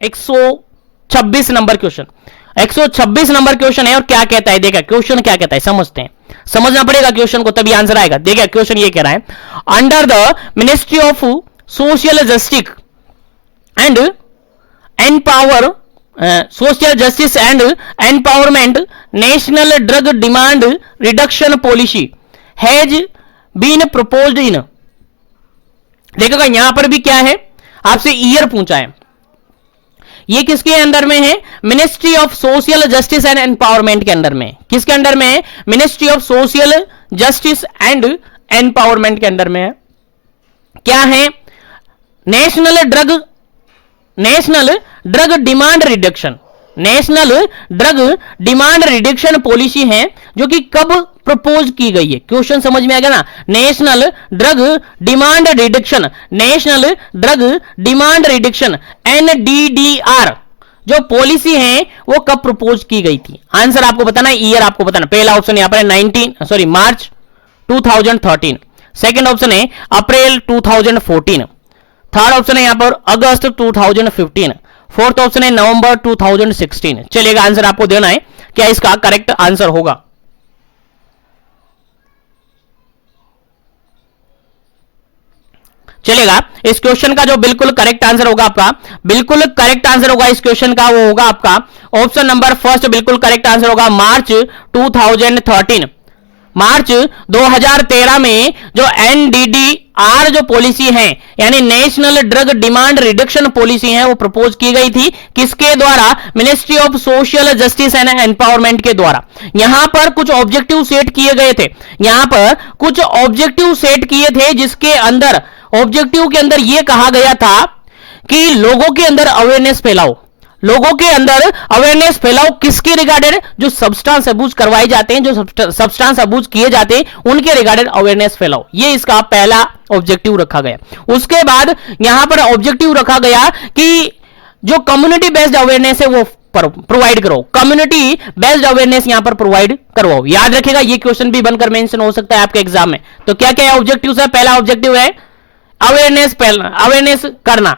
126 number question, 126 number question है और क्या कहता है, देखा क्वेश्चन क्या कहता है, समझते हैं, समझना पड़ेगा क्वेश्चन को तभी आंसर आएगा। देखिए क्वेश्चन ये कह रहा है, under the ministry of social justice and empower social justice and empowerment national drug demand reduction policy has been proposed in, देखोगा यहां पर भी क्या है, आपसे ईयर पूछा है, ये किसके अंडर में है, ministry of social justice and empowerment के अंडर में, किसके अंडर में है, ministry of social justice and empowerment के अंडर में है, क्या है, national drug demand reduction, national drug demand reduction policy है, जो कि कब प्रपोज की गई है, क्वेश्चन समझ में आ गया ना, national drug demand reduction, national drug demand reduction NDDR जो पॉलिसी है वो कब प्रपोज की गई थी, आंसर आपको बताना है, ईयर आपको बताना, पहला ऑप्शन यहां पर है मार्च 2013, सेकंड ऑप्शन है अप्रैल 2014, थर्ड ऑप्शन है यहां पर अगस्त 2015, फोर्थ ऑप्शन है नवंबर 2016। चलिएगा आंसर आपको देना है, क्या इसका करेक्ट आंसर होगा, चलेगा इस क्वेश्चन का जो बिल्कुल करेक्ट आंसर होगा आपका, बिल्कुल करेक्ट आंसर होगा इस क्वेश्चन का, वो होगा आपका ऑप्शन नंबर फर्स्ट, बिल्कुल करेक्ट आंसर होगा मार्च 2013, मार्च 2013 में जो एनडीडीआर जो पॉलिसी है यानी national drug demand reduction policy है वो प्रपोज की गई थी, किसके द्वारा, ministry of social justice and empowerment के द्वारा। यहां पर कुछ ऑब्जेक्टिव सेट किए गए थे, यहां पर कुछ ऑब्जेक्टिव सेट किए थे, जिसके अंदर ऑब्जेक्टिव के अंदर यह कहा गया था कि लोगों के अंदर अवेयरनेस फैलाओ, लोगों के अंदर अवेयरनेस फैलाओ, किसके रिगार्डेड, जो सब्सटेंस अबूज करवाए जाते हैं, जो सब्सटेंस अबूज किए जाते हैं उनके रिगार्डेड अवेयरनेस फैलाओ, ये इसका पहला ऑब्जेक्टिव रखा गया। उसके बाद यहां पर ऑब्जेक्टिव रखा गया कि जो कम्युनिटी बेस्ड अवेयरनेस है वो प्रोवाइड करो, कम्युनिटी बेस्ड अवेयरनेस यहां पर प्रोवाइड करवाओ। याद रखेगा ये क्वेश्चन भी बनकर मेंशन हो सकता है आपके एग्जाम में। तो क्या क्या ऑब्जेक्टिव है, पहला ऑब्जेक्टिव है अवेयरनेस करना,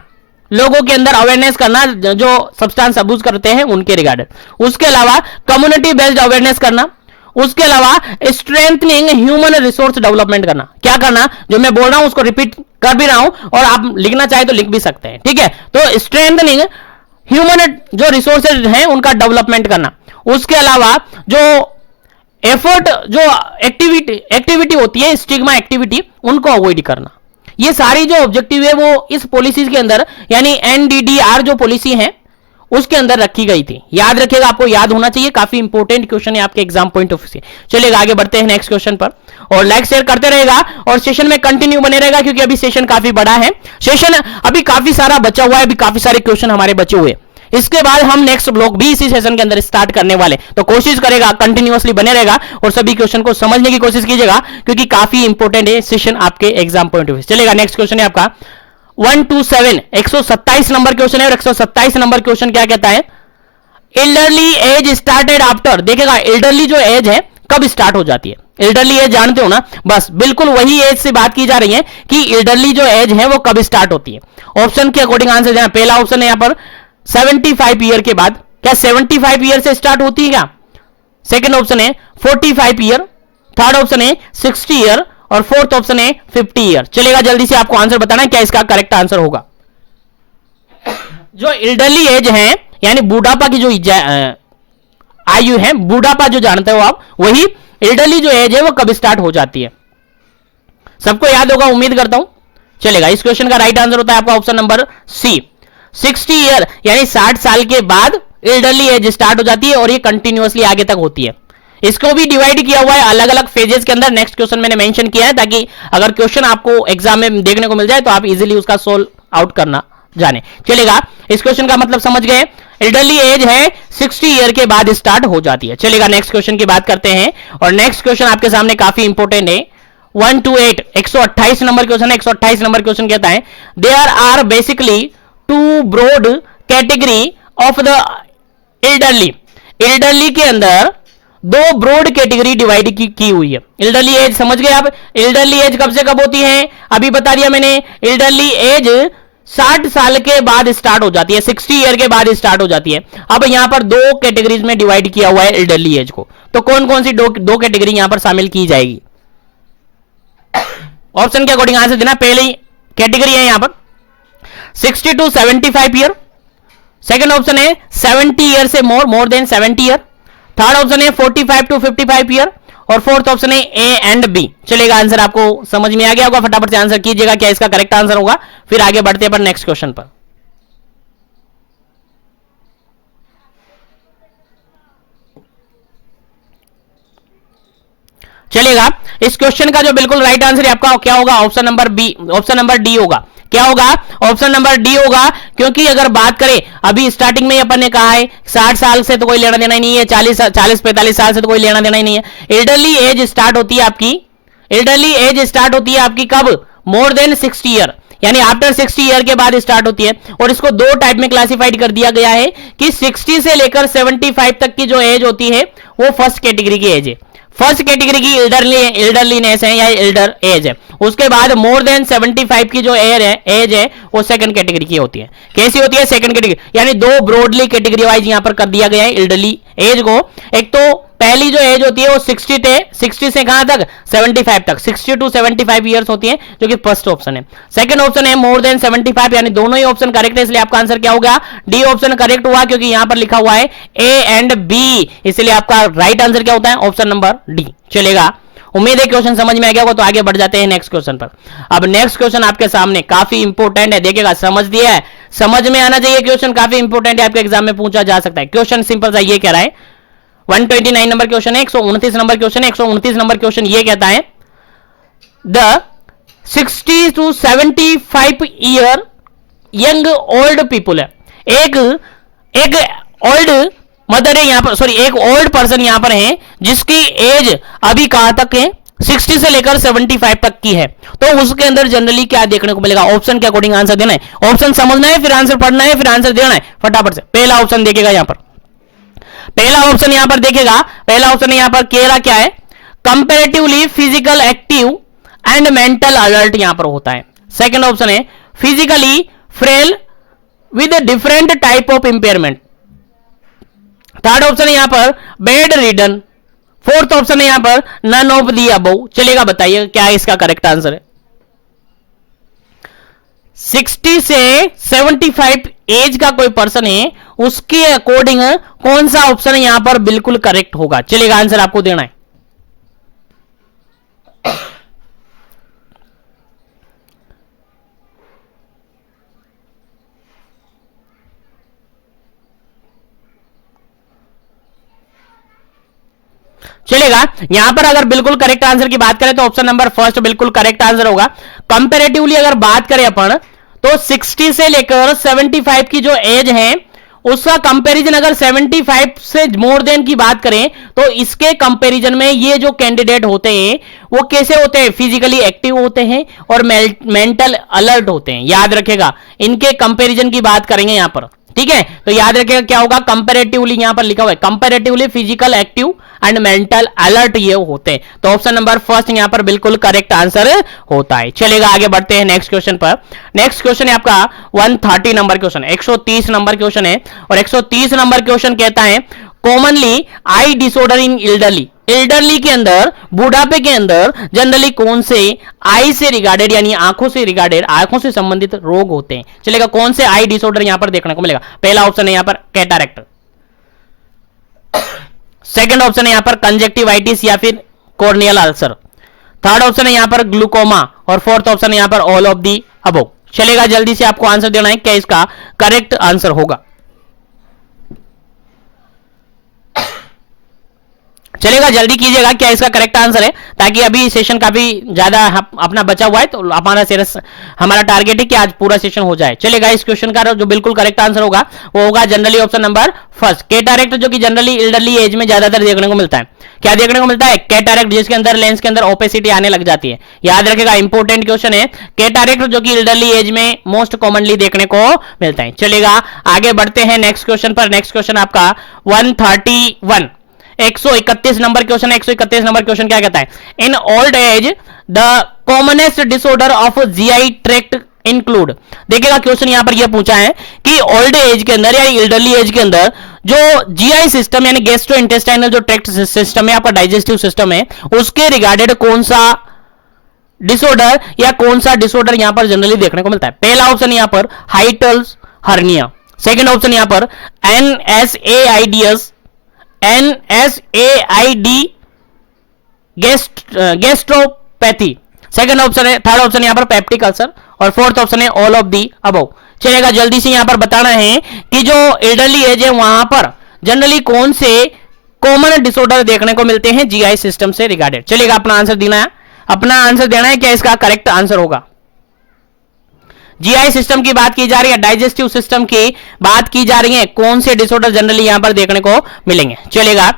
लोगों के अंदर अवेयरनेस करना जो सब्सटेंस अब्यूज करते हैं उनके रिगार्डेड। उसके अलावा कम्युनिटी बेस्ड अवेयरनेस करना, उसके अलावा स्ट्रेंथनिंग ह्यूमन रिसोर्स डेवलपमेंट करना। क्या करना, जो मैं बोल रहा हूं उसको रिपीट कर भी रहा हूं और आप लिखना चाहे तो लिख भी सकते हैं, ठीक है। तो स्ट्रेंथनिंग ह्यूमन जो रिसोर्सेज हैं उनका डेवलपमेंट करना। उसके अलावा जो एफर्ट जो एक्टिविटी होती है, स्टिग्मा एक्टिविटी, उनको अवॉइड करना। ये सारी जो ऑब्जेक्टिव है वो इस पॉलिसीज के अंदर यानी एनडीडीआर जो पॉलिसी है उसके अंदर रखी गई थी। याद रखिएगा, आपको याद होना चाहिए, काफी इंपॉर्टेंट क्वेश्चन है आपके एग्जाम पॉइंट ऑफ व्यू से। चलिए आगे बढ़ते हैं नेक्स्ट क्वेश्चन पर, और लाइक शेयर करते रहेगा और सेशन में कंटिन्यू बने रहेगा, क्योंकि अभी सेशन काफी बड़ा है, सेशन अभी काफी सारा बचा हुआ है, अभी काफी सारे क्वेश्चन हमारे बचे हुए। इसके बाद हम नेक्स्ट ब्लॉक भी इसी सेशन के अंदर स्टार्ट करने वाले, तो कोशिश करेगा कंटिन्यूअसली बने रहेगा और सभी क्वेश्चन को समझने की कोशिश कीजिएगा, क्योंकि काफी इंपॉर्टेंट है सेशन आपके एग्जाम पॉइंट ऑफ व्यू। चलेगा नेक्स्ट क्वेश्चन है आपका 127, 127 नंबर क्वेश्चन है, और 127 नंबर क्वेश्चन क्या कहता है, एल्डरली एज स्टार्टेड आफ्टर। देखिएगा एल्डरली जो एज है कब स्टार्ट हो जाती है, एल्डरली एज जानते हो ना, बस बिल्कुल वही एज से बात की जा रही है कि एल्डरली जो एज है वो कब स्टार्ट होती है। ऑप्शन के अकॉर्डिंग आंसर है, पहला ऑप्शन है यहां पर 75 ईयर के बाद। क्या 75 ईयर से स्टार्ट होती है क्या? सेकंड ऑप्शन है 45 ईयर, थर्ड ऑप्शन है 60 ईयर और फोर्थ ऑप्शन है 50 ईयर। चलेगा जल्दी से आपको आंसर बताना है क्या इसका करेक्ट आंसर होगा। जो एल्डरली एज है यानी बुढ़ापा की जो आयु है, बुढ़ापा जो जानते हो आप, वही एल्डरली जो एज है वो कब स्टार्ट हो जाती है। सबको याद होगा उम्मीद करता हूं। चलेगा इस क्वेश्चन का राइट आंसर होता है आपका ऑप्शन नंबर सी, 60 ईयर यानी 60 साल के बाद एल्डरली एज स्टार्ट हो जाती है और ये कंटिन्यूअसली आगे तक होती है। इसको भी डिवाइड किया हुआ है अलग अलग फेजेस के अंदर, नेक्स्ट क्वेश्चन मैंने मेंशन किया है ताकि अगर क्वेश्चन आपको एग्जाम में देखने को मिल जाए तो आप इजीली उसका सोल्व आउट करना जाने। चलेगा इस क्वेश्चन का मतलब समझ गए, एल्डरली एज है 60 ईयर के बाद स्टार्ट हो जाती है। चलेगा नेक्स्ट क्वेश्चन की बात करते हैं, और नेक्स्ट क्वेश्चन आपके सामने काफी इंपॉर्टेंट है 128, 128 नंबर क्वेश्चन है। 128 नंबर क्वेश्चन कहता है there are basically two broad category of the elderly. Elderly के अंदर दो ब्रॉड कैटेगरी डिवाइड की हुई है। एल्डरली एज समझ गए आप, एल्डरली एज कब से कब होती है, अभी बता दिया मैंने, एल्डरली एज 60 साल के बाद स्टार्ट हो जाती है, 60 ईयर के बाद स्टार्ट हो जाती है। अब यहां पर दो कैटेगरीज में डिवाइड किया हुआ है एल्डरली एज को, तो कौन कौन सी दो कैटेगरी यहां पर शामिल की जाएगी? ऑप्शन के अकॉर्डिंग आंसर देना। पहली कैटेगरी है यहां पर 60 टू 75 ईयर, सेकंड ऑप्शन है 70 ईयर से more than 70 year, third option है 45 टू 55 ईयर, और फोर्थ ऑप्शन है ए एंड बी। चलेगा, आंसर आपको समझ में आ गया होगा, फटाफट से आंसर कीजिएगा क्या इसका करेक्ट आंसर होगा, फिर आगे बढ़ते हैं नेक्स्ट क्वेश्चन पर। चलेगा, इस क्वेश्चन का जो बिल्कुल राइट आंसर है आपका क्या होगा? Option number B, option number D होगा। क्या होगा? ऑप्शन नंबर डी होगा, क्योंकि अगर बात करें अभी स्टार्टिंग में अपन ने कहा है 60 साल से तो कोई लेना देना ही नहीं है, 40-45 साल से तो कोई लेना देना ही नहीं है। एल्डरली एज स्टार्ट होती है आपकी, एल्डरली एज स्टार्ट होती है आपकी कब? मोर देन 60 ईयर, यानी आफ्टर 60 ईयर के बाद स्टार्ट होती है। और इसको दो टाइप में क्लासिफाइड कर दिया गया है कि 60 से लेकर 75 तक की जो एज होती है वो फर्स्ट कैटेगरी की एज है, फर्स्ट कैटेगरी की एल्डरलीनेस है या एल्डर एज है। उसके बाद मोर देन 75 की जो एज है वो सेकंड कैटेगरी की होती है। कैसी होती है? सेकंड कैटेगरी, यानी दो ब्रॉडली कैटेगरी वाइज यहां पर कर दिया गया है एल्डरली एज को। एक तो पहली जो एज होती है वो 60 से कहां तक? 75 तक, 60 टू 75 ईयर्स होती है, जो कि फर्स्ट ऑप्शन है। सेकंड ऑप्शन है मोर देन 75, यानी दोनों ही ऑप्शन करेक्ट है, इसलिए आपका आंसर क्या होगा? डी ऑप्शन करेक्ट हुआ, क्योंकि यहां पर लिखा हुआ है ए एंड बी, इसलिए आपका राइट आंसर क्या होता है? Option number D. चलेगा, उम्मीद है क्वेश्चन समझ में आ गया होगा, तो आगे बढ़ जाते हैं नेक्स्ट क्वेश्चन पर। अब नेक्स्ट क्वेश्चन आपके सामने काफी इंपॉर्टेंट है, देखिएगा, समझ दिया है, समझ में आना चाहिए, क्वेश्चन काफी इंपॉर्टेंट है, आपके एग्जाम में पूछा जा सकता है। क्वेश्चन सिंपल सा ये कह रहा है, 129 नंबर क्वेश्चन है, 129 नंबर क्वेश्चन है। 129 नंबर क्वेश्चन ये कहता है the 60 to 75 year young old people है, एक ओल्ड मदर है यहां पर, सॉरी एक ओल्ड पर्सन यहां पर है जिसकी एज अभी कहां तक है? 60 से लेकर 75 तक की है। तो उसके अंदर जनरली क्या देखने को मिलेगा? ऑप्शन के अकॉर्डिंग आंसर देना है, ऑप्शन समझना है, फिर आंसर पढ़ना है, फिर आंसर देना है फटाफट से। पहला ऑप्शन देखेगा यहां पर, पहला ऑप्शन यहां पर देखेगा, पहला ऑप्शन यहां पर कह रहा क्या है? Comparatively physical active and mental alert यहां पर होता है। सेकंड ऑप्शन है physically frail with different type of impairment. Third option है यहां पर बेड रिडन। फोर्थ ऑप्शन है यहां पर नन ऑफ दी अबव। चलेगा, बताइए क्या इसका करेक्ट आंसर है? 60 से 75 एज का कोई पर्सन है, उसके अकॉर्डिंग कौन सा ऑप्शन यहां पर बिल्कुल करेक्ट होगा? चलेगा, आंसर आपको देना है। चलेगा, यहां पर अगर बिल्कुल करेक्ट आंसर की बात करें तो ऑप्शन नंबर फर्स्ट बिल्कुल करेक्ट आंसर होगा। कंपैरेटिवली अगर बात करें अपन तो 60 से लेकर 75 की जो एज है उसका कंपैरिजन अगर 75 से मोर देन की बात करें तो इसके कंपैरिजन में ये जो कैंडिडेट होते हैं वो कैसे होते हैं? फिजिकली एक्टिव होते हैं और मेंटल अलर्ट होते हैं। याद रखेगा, इनके कंपैरिजन की बात करेंगे यहां पर, ठीक है? तो याद रखिएगा क्या होगा? कंपैरेटिवली, यहां पर लिखा हुआ है comparatively physical active and mental alert ये होते हैं। तो ऑप्शन नंबर फर्स्ट यहां पर बिल्कुल करेक्ट आंसर होता है। चलेगा, आगे बढ़ते हैं नेक्स्ट क्वेश्चन पर। नेक्स्ट क्वेश्चन है आपका 130 नंबर क्वेश्चन, 130 नंबर क्वेश्चन है, और 130 नंबर क्वेश्चन कहता है commonly I disorder in elderly. Elderly के अंदर, बुढ़ापे के अंदर जनरली कौन से आई से रिगार्डेड यानी आंखों से रिगार्डेड, आंखों से संबंधित रोग होते हैं? चलेगा, कौन से आई डिसऑर्डर यहां पर देखने को मिलेगा? पहला ऑप्शन है यहां पर कैटरैक्ट, सेकंड ऑप्शन है यहां पर कंजक्टिवाइटिस या फिर कॉर्नियल अल्सर, थर्ड ऑप्शन है यहां पर ग्लूकोमा, और फोर्थ ऑप्शन है यहां पर ऑल ऑफ दी अबव। चलेगा, जल्दी से आपको आंसर देना है क्या इसका करेक्ट आंसर होगा? चलेगा, जल्दी कीजिएगा क्या इसका करेक्ट आंसर है, ताकि अभी सेशन काफी ज्यादा अपना बचा हुआ है, तो हमारा टारगेट है कि आज पूरा सेशन हो जाए। चलेगा, इस क्वेश्चन का जो बिल्कुल करेक्ट आंसर होगा वो होगा generally option number first cataract, जो कि जनरली एल्डरली एज में ज्यादातर देखने को मिलता है। क्या देखने को मिलता है? कैटरैक्ट, जिसके अंदर लेंस के अंदर ओपेसिटी आने लग जाती है। याद रखेगा, इंपॉर्टेंट क्वेश्चन है, कैटरैक्ट जो कि एल्डरली एज में मोस्ट कॉमनली देखने को मिलता है। चलेगा, आगे बढ़ते हैं नेक्स्ट क्वेश्चन पर। नेक्स्ट क्वेश्चन आपका 131, 131 नंबर क्वेश्चन है। 131 नंबर क्वेश्चन क्या कहता है? In old age the commonest disorder of GI tract include. देखिएगा क्वेश्चन यहां पर यह पूछा है कि ओल्ड एज के अंदर या एल्डरली एज के अंदर जो जीआई सिस्टम यानी गैस्ट्रो इंटेस्टाइनल जो ट्रैक्ट सिस्टम है, आपका डाइजेस्टिव सिस्टम है, उसके रिगार्डेड कौन सा डिसऑर्डर या कौन सा डिसऑर्डर यहां पर जनरली देखने को मिलता है। पहला ऑप्शन यहां पर हाइटल्स हर्निया, सेकंड ऑप्शन यहां पर एनएसएआईडी गैस्ट्रोपैथी, सेकंड ऑप्शन है, थर्ड ऑप्शन यहां पर पेप्टिक अल्सर, और फोर्थ ऑप्शन है ऑल ऑफ दी अबव। चलेगा, जल्दी से यहां पर बताना है कि जो एल्डरली एज है वहां पर जनरली कौन से कॉमन डिसऑर्डर देखने को मिलते हैं जीआई सिस्टम से रिगार्डेड। चलेगा, अपना आंसर देना है, अपना आंसर देना है, क्या इसका करेक्ट आंसर होगा। जीआई सिस्टम की बात की जा रही है, डाइजेस्टिव सिस्टम की बात की जा रही है, कौन से डिसऑर्डर जनरली यहां पर देखने को मिलेंगे। चलेगा,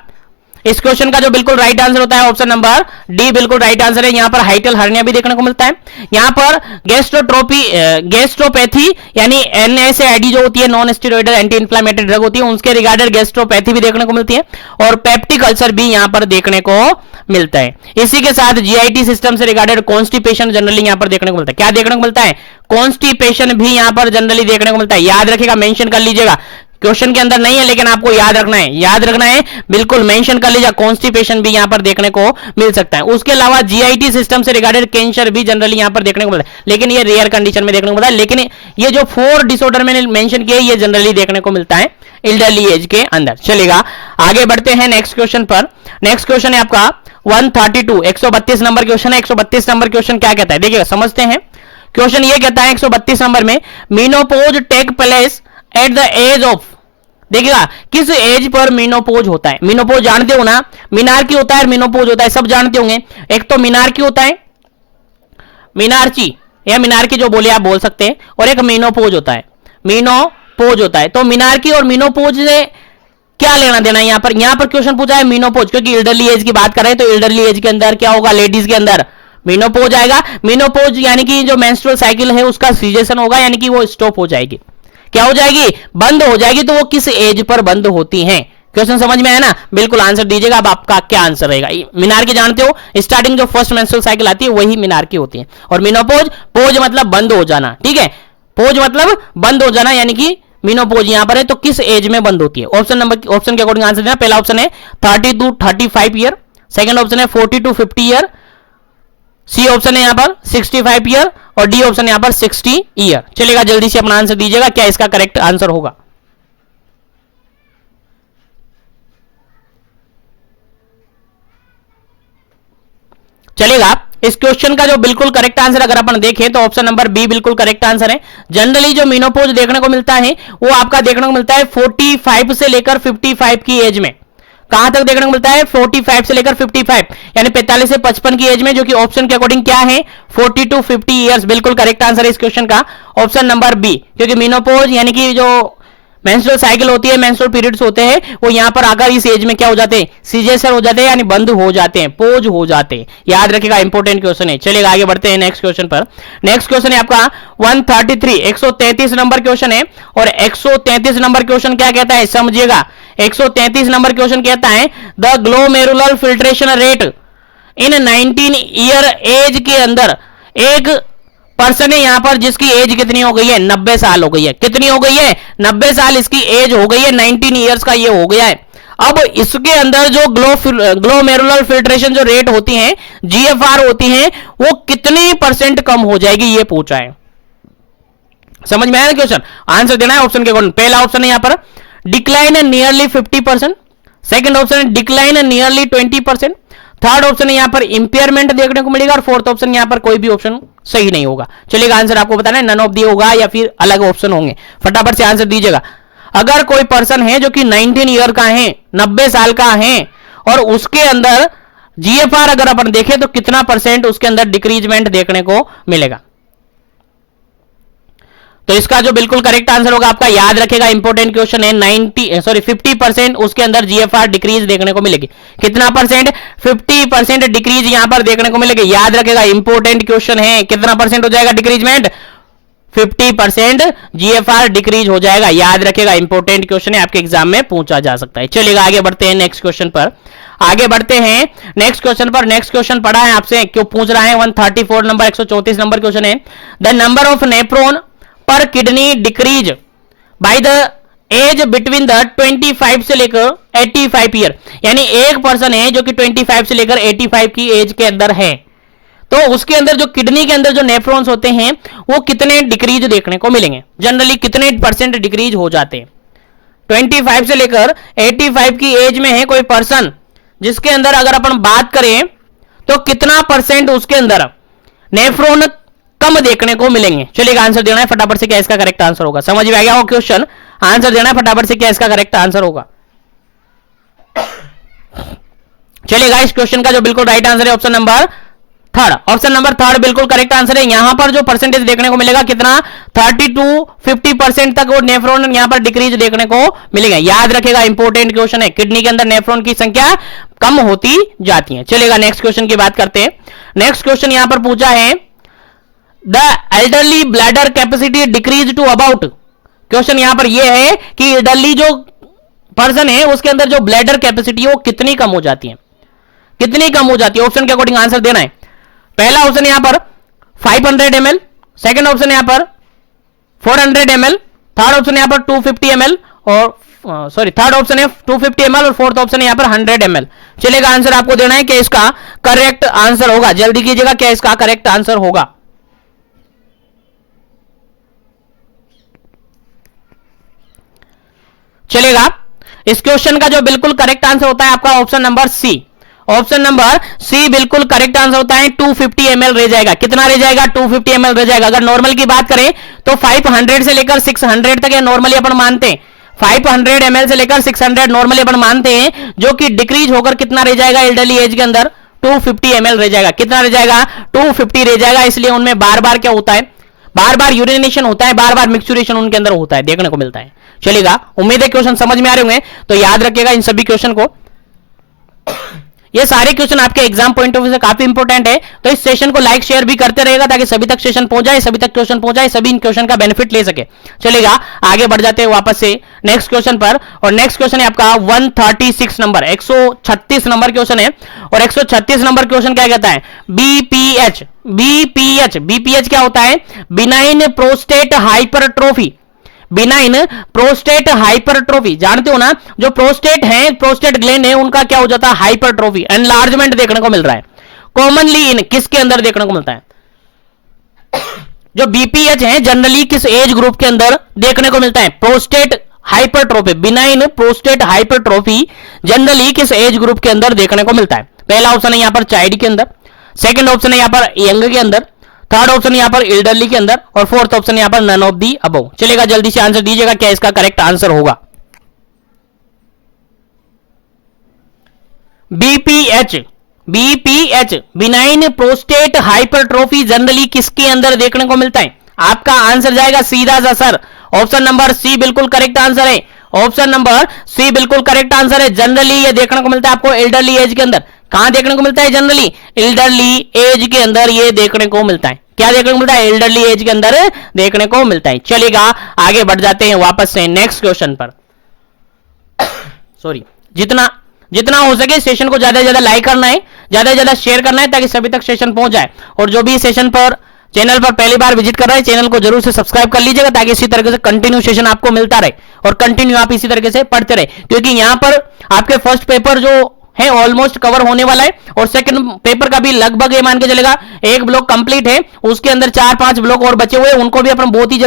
इस क्वेश्चन का जो बिल्कुल राइट आंसर होता है ऑप्शन नंबर डी बिल्कुल राइट आंसर है। यहां पर हाइटल हर्निया भी देखने को मिलता है। यहां पर गैस्ट्रोपैथी यानी एनएसएआईडी जो होती है, non steroidal anti inflammatory drug होती है, उसके रिगार्डेड गैस्ट्रोपैथी भी देखने को मिलती है, और पेप्टिक अल्सर भी यहां पर देखने को मिलता है। इसी के साथ जीआईटी सिस्टम से रिगार्डेड कॉन्स्टिपेशन जनरली यहां पर देखने को मिलता है। क्या देखने को मिलता है? कॉन्स्टिपेशन भी यहां पर जनरली देखने को मिलता है। याद रखिएगा, मेंशन कर लीजिएगा, क्वेश्चन के अंदर नहीं है लेकिन आपको याद रखना है, याद रखना है, बिल्कुल मेंशन कर लीजिए। कॉन्स्टिपेशन भी यहां पर देखने को मिल सकता है। उसके अलावा जीआईटी सिस्टम से रिगार्डेड कैंसर भी जनरली यहां पर देखने को मिलता है, लेकिन ये रेयर कंडीशन में देखने को मिलता है। लेकिन ये जो 4 डिसऑर्डर मैंने मेंशन किए ये जनरली देखने को मिलता है एल्डरली एज के अंदर। चलेगा, आगे बढ़ते हैं नेक्स्ट क्वेश्चन पर। नेक्स्ट क्वेश्चन है आपका 132, 132 नंबर क्वेश्चन है। 132 नंबर क्वेश्चन क्या कहता है, देखिएगा समझते हैं। क्वेश्चन ये कहता है 132 नंबर में, menopause take place at the age of, देखिएगा किस एज पर मीनोपोज होता है। मीनोपोज जानते हो ना, मीनार्की होता है, मीनोपोज होता है, सब जानते होंगे। एक तो मीनार्की होता है, मीनार्ची या मीनार्की जो बोले आप बोल सकते हैं, और एक मीनोपोज होता है, मीनोपोज होता है। तो मीनार्की और मीनोपोज से क्या लेना देना है? यहां पर क्वेश्चन पूछा है मीनोपोज, क्योंकि एल्डरली एज की बात कर रहे हैं, तो एल्डरली एज के अंदर क्या होगा, लेडीज के अंदर मीनोपोज आएगा। मीनोपोज यानी कि जो मेंस्ट्रुअल साइकिल है उसका सीजेशन होगा, यानी कि वो स्टॉप हो जाएगी। क्या हो जाएगी? बंद हो जाएगी। तो वो किस एज पर बंद होती हैं? क्वेश्चन समझ में आया ना? बिल्कुल आंसर दीजिएगा। अब आपका क्या आंसर रहेगा? मीनार्की जानते हो, स्टार्टिंग जो फर्स्ट मेंस्ट्रुअल साइकिल आती है वही मीनार्की होती है। और मीनोपोज, पोज मतलब बंद हो जाना, ठीक है, पोज मतलब बंद हो जाना, यानी कि मीनोपोज यहां पर है। तो किस एज में बंद होती है? ऑप्शन के अकॉर्डिंग आंसर देना। पहला ऑप्शन है 30 to 35 ईयर, सेकंड ऑप्शन है 40 to 50 ईयर, सी ऑप्शन है यहां पर 65 ईयर, और डी ऑप्शन यहां पर 60 ईयर। चलेगा, जल्दी से अपना आंसर दीजिएगा, क्या इसका करेक्ट आंसर होगा। चलेगा, इस क्वेश्चन का जो बिल्कुल करेक्ट आंसर अगर अपन देखें तो ऑप्शन नंबर बी बिल्कुल करेक्ट आंसर है। जनरली जो मीनोपोज देखने को मिलता है वो आपका देखने को मिलता है 45 से लेकर 55 की एज में। कहां तक देखने को मिलता है? 45 से लेकर 55, यानी 45 से 55 की एज में, जो कि ऑप्शन के अकॉर्डिंग क्या है, 40 to 50 इयर्स। बिल्कुल करेक्ट आंसर है इस क्वेश्चन का ऑप्शन नंबर बी, क्योंकि मीनोपोज यानी कि जो मेंस्ट्रुअल साइकिल होती है, मेंस्ट्रुअल पीरियड्स होते हैं, वो यहां पर आकर इस एज में क्या हो जाते हैं, सीजेशन हो जाते हैं, यानी बंद हो जाते हैं, पोज हो जाते हैं। याद रखिएगा, इंपॉर्टेंट क्वेश्चन है। चलिए आगे बढ़ते हैं नेक्स्ट क्वेश्चन पर। नेक्स्ट क्वेश्चन है आपका 133, 133 नंबर क्वेश्चन है। और 133 नंबर क्वेश्चन क्या कहता है, समझिएगा। 133 नंबर क्वेश्चन कहता है the glomerular filtration rate in 19 year age के अंदर एक पर्सन है यहां पर जिसकी एज कितनी हो गई है, 90 साल हो गई है। कितनी हो गई है? 90 साल इसकी एज हो गई है, 19 ईयर्स का ये हो गया है। अब इसके अंदर जो ग्लोमेरुलर फिल्ट्रेशन जो रेट होती है, जीएफआर होती है, वो कितनी % कम हो जाएगी, ये पूछा है। समझ में आया ना क्वेश्चन? आंसर देना है ऑप्शन के अकॉर्डिंग। पहला ऑप्शन है यहां पर डिक्लाइन नियरली 50%, सेकंड ऑप्शन है डिक्लाइन नियरली 20%, थर्ड ऑप्शन है यहां पर इंपेयरमेंट देखने को मिलेगा, और फोर्थ ऑप्शन यहां पर कोई भी ऑप्शन सही नहीं होगा। चलिएगा, आंसर आपको बताना है, नन ऑफ दी होगा या फिर अलग ऑप्शन होंगे। फटाफट से आंसर दीजिएगा। अगर कोई पर्सन है जो कि 19 ईयर का है, 90 साल का है, और उसके अंदर जीएफआर अगर अपन देखें तो कितना % उसके अंदर डिक्रीजमेंट देखने को मिलेगा। तो इसका जो बिल्कुल करेक्ट आंसर होगा आपका, याद रखेगा, इंपॉर्टेंट क्वेश्चन है, 50% उसके अंदर जीएफआर डिक्रीज देखने को मिलेगी। कितना %? 50% डिक्रीज यहां पर देखने को मिलेगी। याद रखेगा, इंपॉर्टेंट क्वेश्चन है। कितना % हो जाएगा डिक्रीजमेंट? 50% जीएफआर डिक्रीज हो जाएगा। याद रखेगा, इंपॉर्टेंट क्वेश्चन है, आपके एग्जाम में पूछा जा सकता है। चलिएगा, आगे बढ़ते हैं नेक्स्ट क्वेश्चन पर। आगे बढ़ते हैं नेक्स्ट क्वेश्चन पर। नेक्स्ट क्वेश्चन पढ़ा है आपसे, क्यों पूछ रहा है 134 नंबर 134 नंबर क्वेश्चन है। The number of nephron per kidney decrease by the age between the 25 से लेकर 85 ईयर, यानी एक पर्सन है जो कि 25 से लेकर 85 की एज के अंदर है, तो उसके अंदर जो किडनी के अंदर जो नेफ्रॉन्स होते हैं वो कितने डिक्रीज देखने को मिलेंगे, जनरली कितने % डिक्रीज हो जाते हैं। 25 से लेकर 85 की एज में है कोई पर्सन, जिसके अंदर अगर अपन बात करें तो कितना % उसके अंदर नेफ्रॉन कम देखने को मिलेंगे। चलिए आंसर देना है फटाफट से, क्या इसका करेक्ट आंसर होगा। समझ में आ गया वो क्वेश्चन, आंसर देना है फटाफट से, क्या इसका करेक्ट आंसर होगा। चलिएगा, इस क्वेश्चन का जो बिल्कुल राइट आंसर है option number third. Option number third बिल्कुल करेक्ट आंसर है। यहां पर जो परसेंटेज देखने को मिलेगा कितना 30 to 50% तक वो नेफ्रॉन यहां पर डिक्रीज देखने को मिलेगा। याद रखेगा, इंपॉर्टेंट क्वेश्चन है, किडनी के अंदर नेफ्रॉन की संख्या कम होती जाती है। चलेगा नेक्स्ट क्वेश्चन की बात करते हैं। नेक्स्ट क्वेश्चन यहां पर पूछा है the elderly bladder capacity decrease to about. Question यहां पर यह है कि एल्डरली जो पर्सन है उसके अंदर जो ब्लैडर कैपेसिटी है वो कितनी कम हो जाती है, कितनी कम हो जाती है। ऑप्शन के अकॉर्डिंग आंसर देना है। पहला ऑप्शन यहां पर 500 ml, सेकंड ऑप्शन यहां पर 400 ml, थर्ड ऑप्शन यहां पर 250 ml और थर्ड ऑप्शन है 250 ml और फोर्थ ऑप्शन यहां पर 100 ml। चलेगा, आंसर आपको देना है कि इसका करेक्ट आंसर होगा। जल्दी कीजिएगा, क्या इसका करेक्ट आंसर होगा। चलेगा, इस क्वेश्चन का जो बिल्कुल करेक्ट आंसर होता है आपका option number C. Option number C बिल्कुल करेक्ट आंसर होता है। 250 ml रह जाएगा। कितना रह जाएगा? 250 ml रह जाएगा। अगर नॉर्मल की बात करें तो 500 से लेकर 600 तक नॉर्मली अपन मानते हैं, 500 ml से लेकर 600 नॉर्मली अपन मानते हैं, जो कि डिक्रीज होकर कितना रह जाएगा एल्डरली एज के अंदर 250 ml रह जाएगा। कितना रह जाएगा? 250 रह जाएगा। इसलिए उनमें बार बार क्या होता है, बार बार यूरिनेशन होता है, बार बार मिक्सचुरेशन उनके अंदर होता है, देखने को मिलता है। चलेगा, उम्मीद है क्वेश्चन समझ में आ रहे होंगे। तो याद रखिएगा इन सभी क्वेश्चन को, ये सारे क्वेश्चन आपके एग्जाम पॉइंट ऑफ व्यू से काफी इंपॉर्टेंट है। तो इस सेशन को लाइक शेयर भी करते रहेगा ताकि सभी तक सेशन पहुंच जाए, सभी तक क्वेश्चन पहुंच जाए, सभी इन क्वेश्चन का बेनिफिट ले सके। चलेगा, आगे बढ़ जाते हैं वापस से नेक्स्ट क्वेश्चन पर। और नेक्स्ट क्वेश्चन है आपका 136 नंबर 136 नंबर क्वेश्चन है। और 136 नंबर क्वेश्चन क्या कहता है? बीपीएच। बीपीएच बीपीएच क्या होता है? Benign prostate hypertrophy. Benign prostate hypertrophy, जानते हो ना, जो प्रोस्टेट है, प्रोस्टेट ग्लैंड है, उनका क्या हो जाता है? हाइपरट्रोफी, एनलार्जमेंट देखने को मिल रहा है। कॉमनली इन किसके अंदर देखने को मिलता है? जो बीपीएच है जनरली किस एज ग्रुप के अंदर देखने को मिलता है? Prostate hypertrophy, benign prostate hypertrophy generally किस एज ग्रुप के अंदर देखने को मिलता है? पहला ऑप्शन है यहां पर चाइल्ड के अंदर, सेकंड ऑप्शन है यहां पर यंग के अंदर, थर्ड ऑप्शन यहां पर एल्डरली के अंदर और फोर्थ ऑप्शन यहां पर नन ऑफ दी अबव। चलेगा, जल्दी से आंसर दीजिएगा, क्या इसका करेक्ट आंसर होगा। BPH BPH benign prostate hypertrophy generally किसके अंदर देखने को मिलता है? आपका आंसर जाएगा सीधा सा सर, ऑप्शन नंबर सी बिल्कुल करेक्ट आंसर है। ऑप्शन नंबर सी बिल्कुल करेक्ट आंसर है। जनरली ये देखने को मिलता है आपको एल्डरली एज के अंदर। कहां देखने को मिलता है? जनरली एल्डरली एज के अंदर ये देखने को मिलता है। क्या देखने को मिलता है? एल्डरली एज के अंदर देखने को मिलता है। चलेगा, आगे बढ़ जाते हैं वापस से नेक्स्ट क्वेश्चन पर। सॉरी, जितना जितना हो सके सेशन को ज्यादा से ज्यादा लाइक करना है, ज्यादा से ज्यादा शेयर करना है ताकि सभी तक सेशन पहुंच जाए। और जो भी सेशन पर चैनल पर पहली बार विजिट कर रहे हैं, चैनल को जरूर से सब्सक्राइब कर लीजिएगा ताकि इसी तरीके से कंटिन्यू सेशन आपको मिलता रहे और कंटिन्यू आप इसी तरीके से पढ़ते रहे। क्योंकि यहां पर आपके फर्स्ट पेपर जो है ऑलमोस्ट कवर होने वाला है और सेकंड पेपर का भी लगभग ये मान के चलेगा एक ब्लॉक कंप्लीट है, उसके अंदर 4-5 ब्लॉक और बचे हुए हैं, उनको भी अपन बहुत ही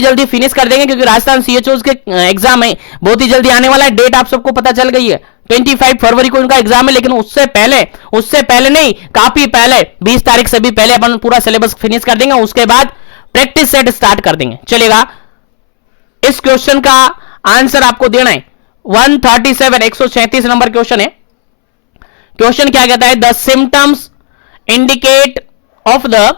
जल्दी फिनिश कर देंगे। क्योंकि राजस्थान सीएचओ के एग्जाम है बहुत ही जल्दी आने वाला है। डेट आप सबको पता चल गई है, 25 फरवरी को इनका एग्जाम है। लेकिन उससे पहले नहीं, काफी पहले 20 तारीख से भी पहले अपन पूरा सिलेबस फिनिश कर देंगे। उसके बाद प्रैक्टिस सेट स्टार्ट कर देंगे। चलेगा, इस क्वेश्चन का आंसर आपको देना है 137 137 नंबर क्वेश्चन है। क्वेश्चन क्या कहता है? The symptoms indicate of the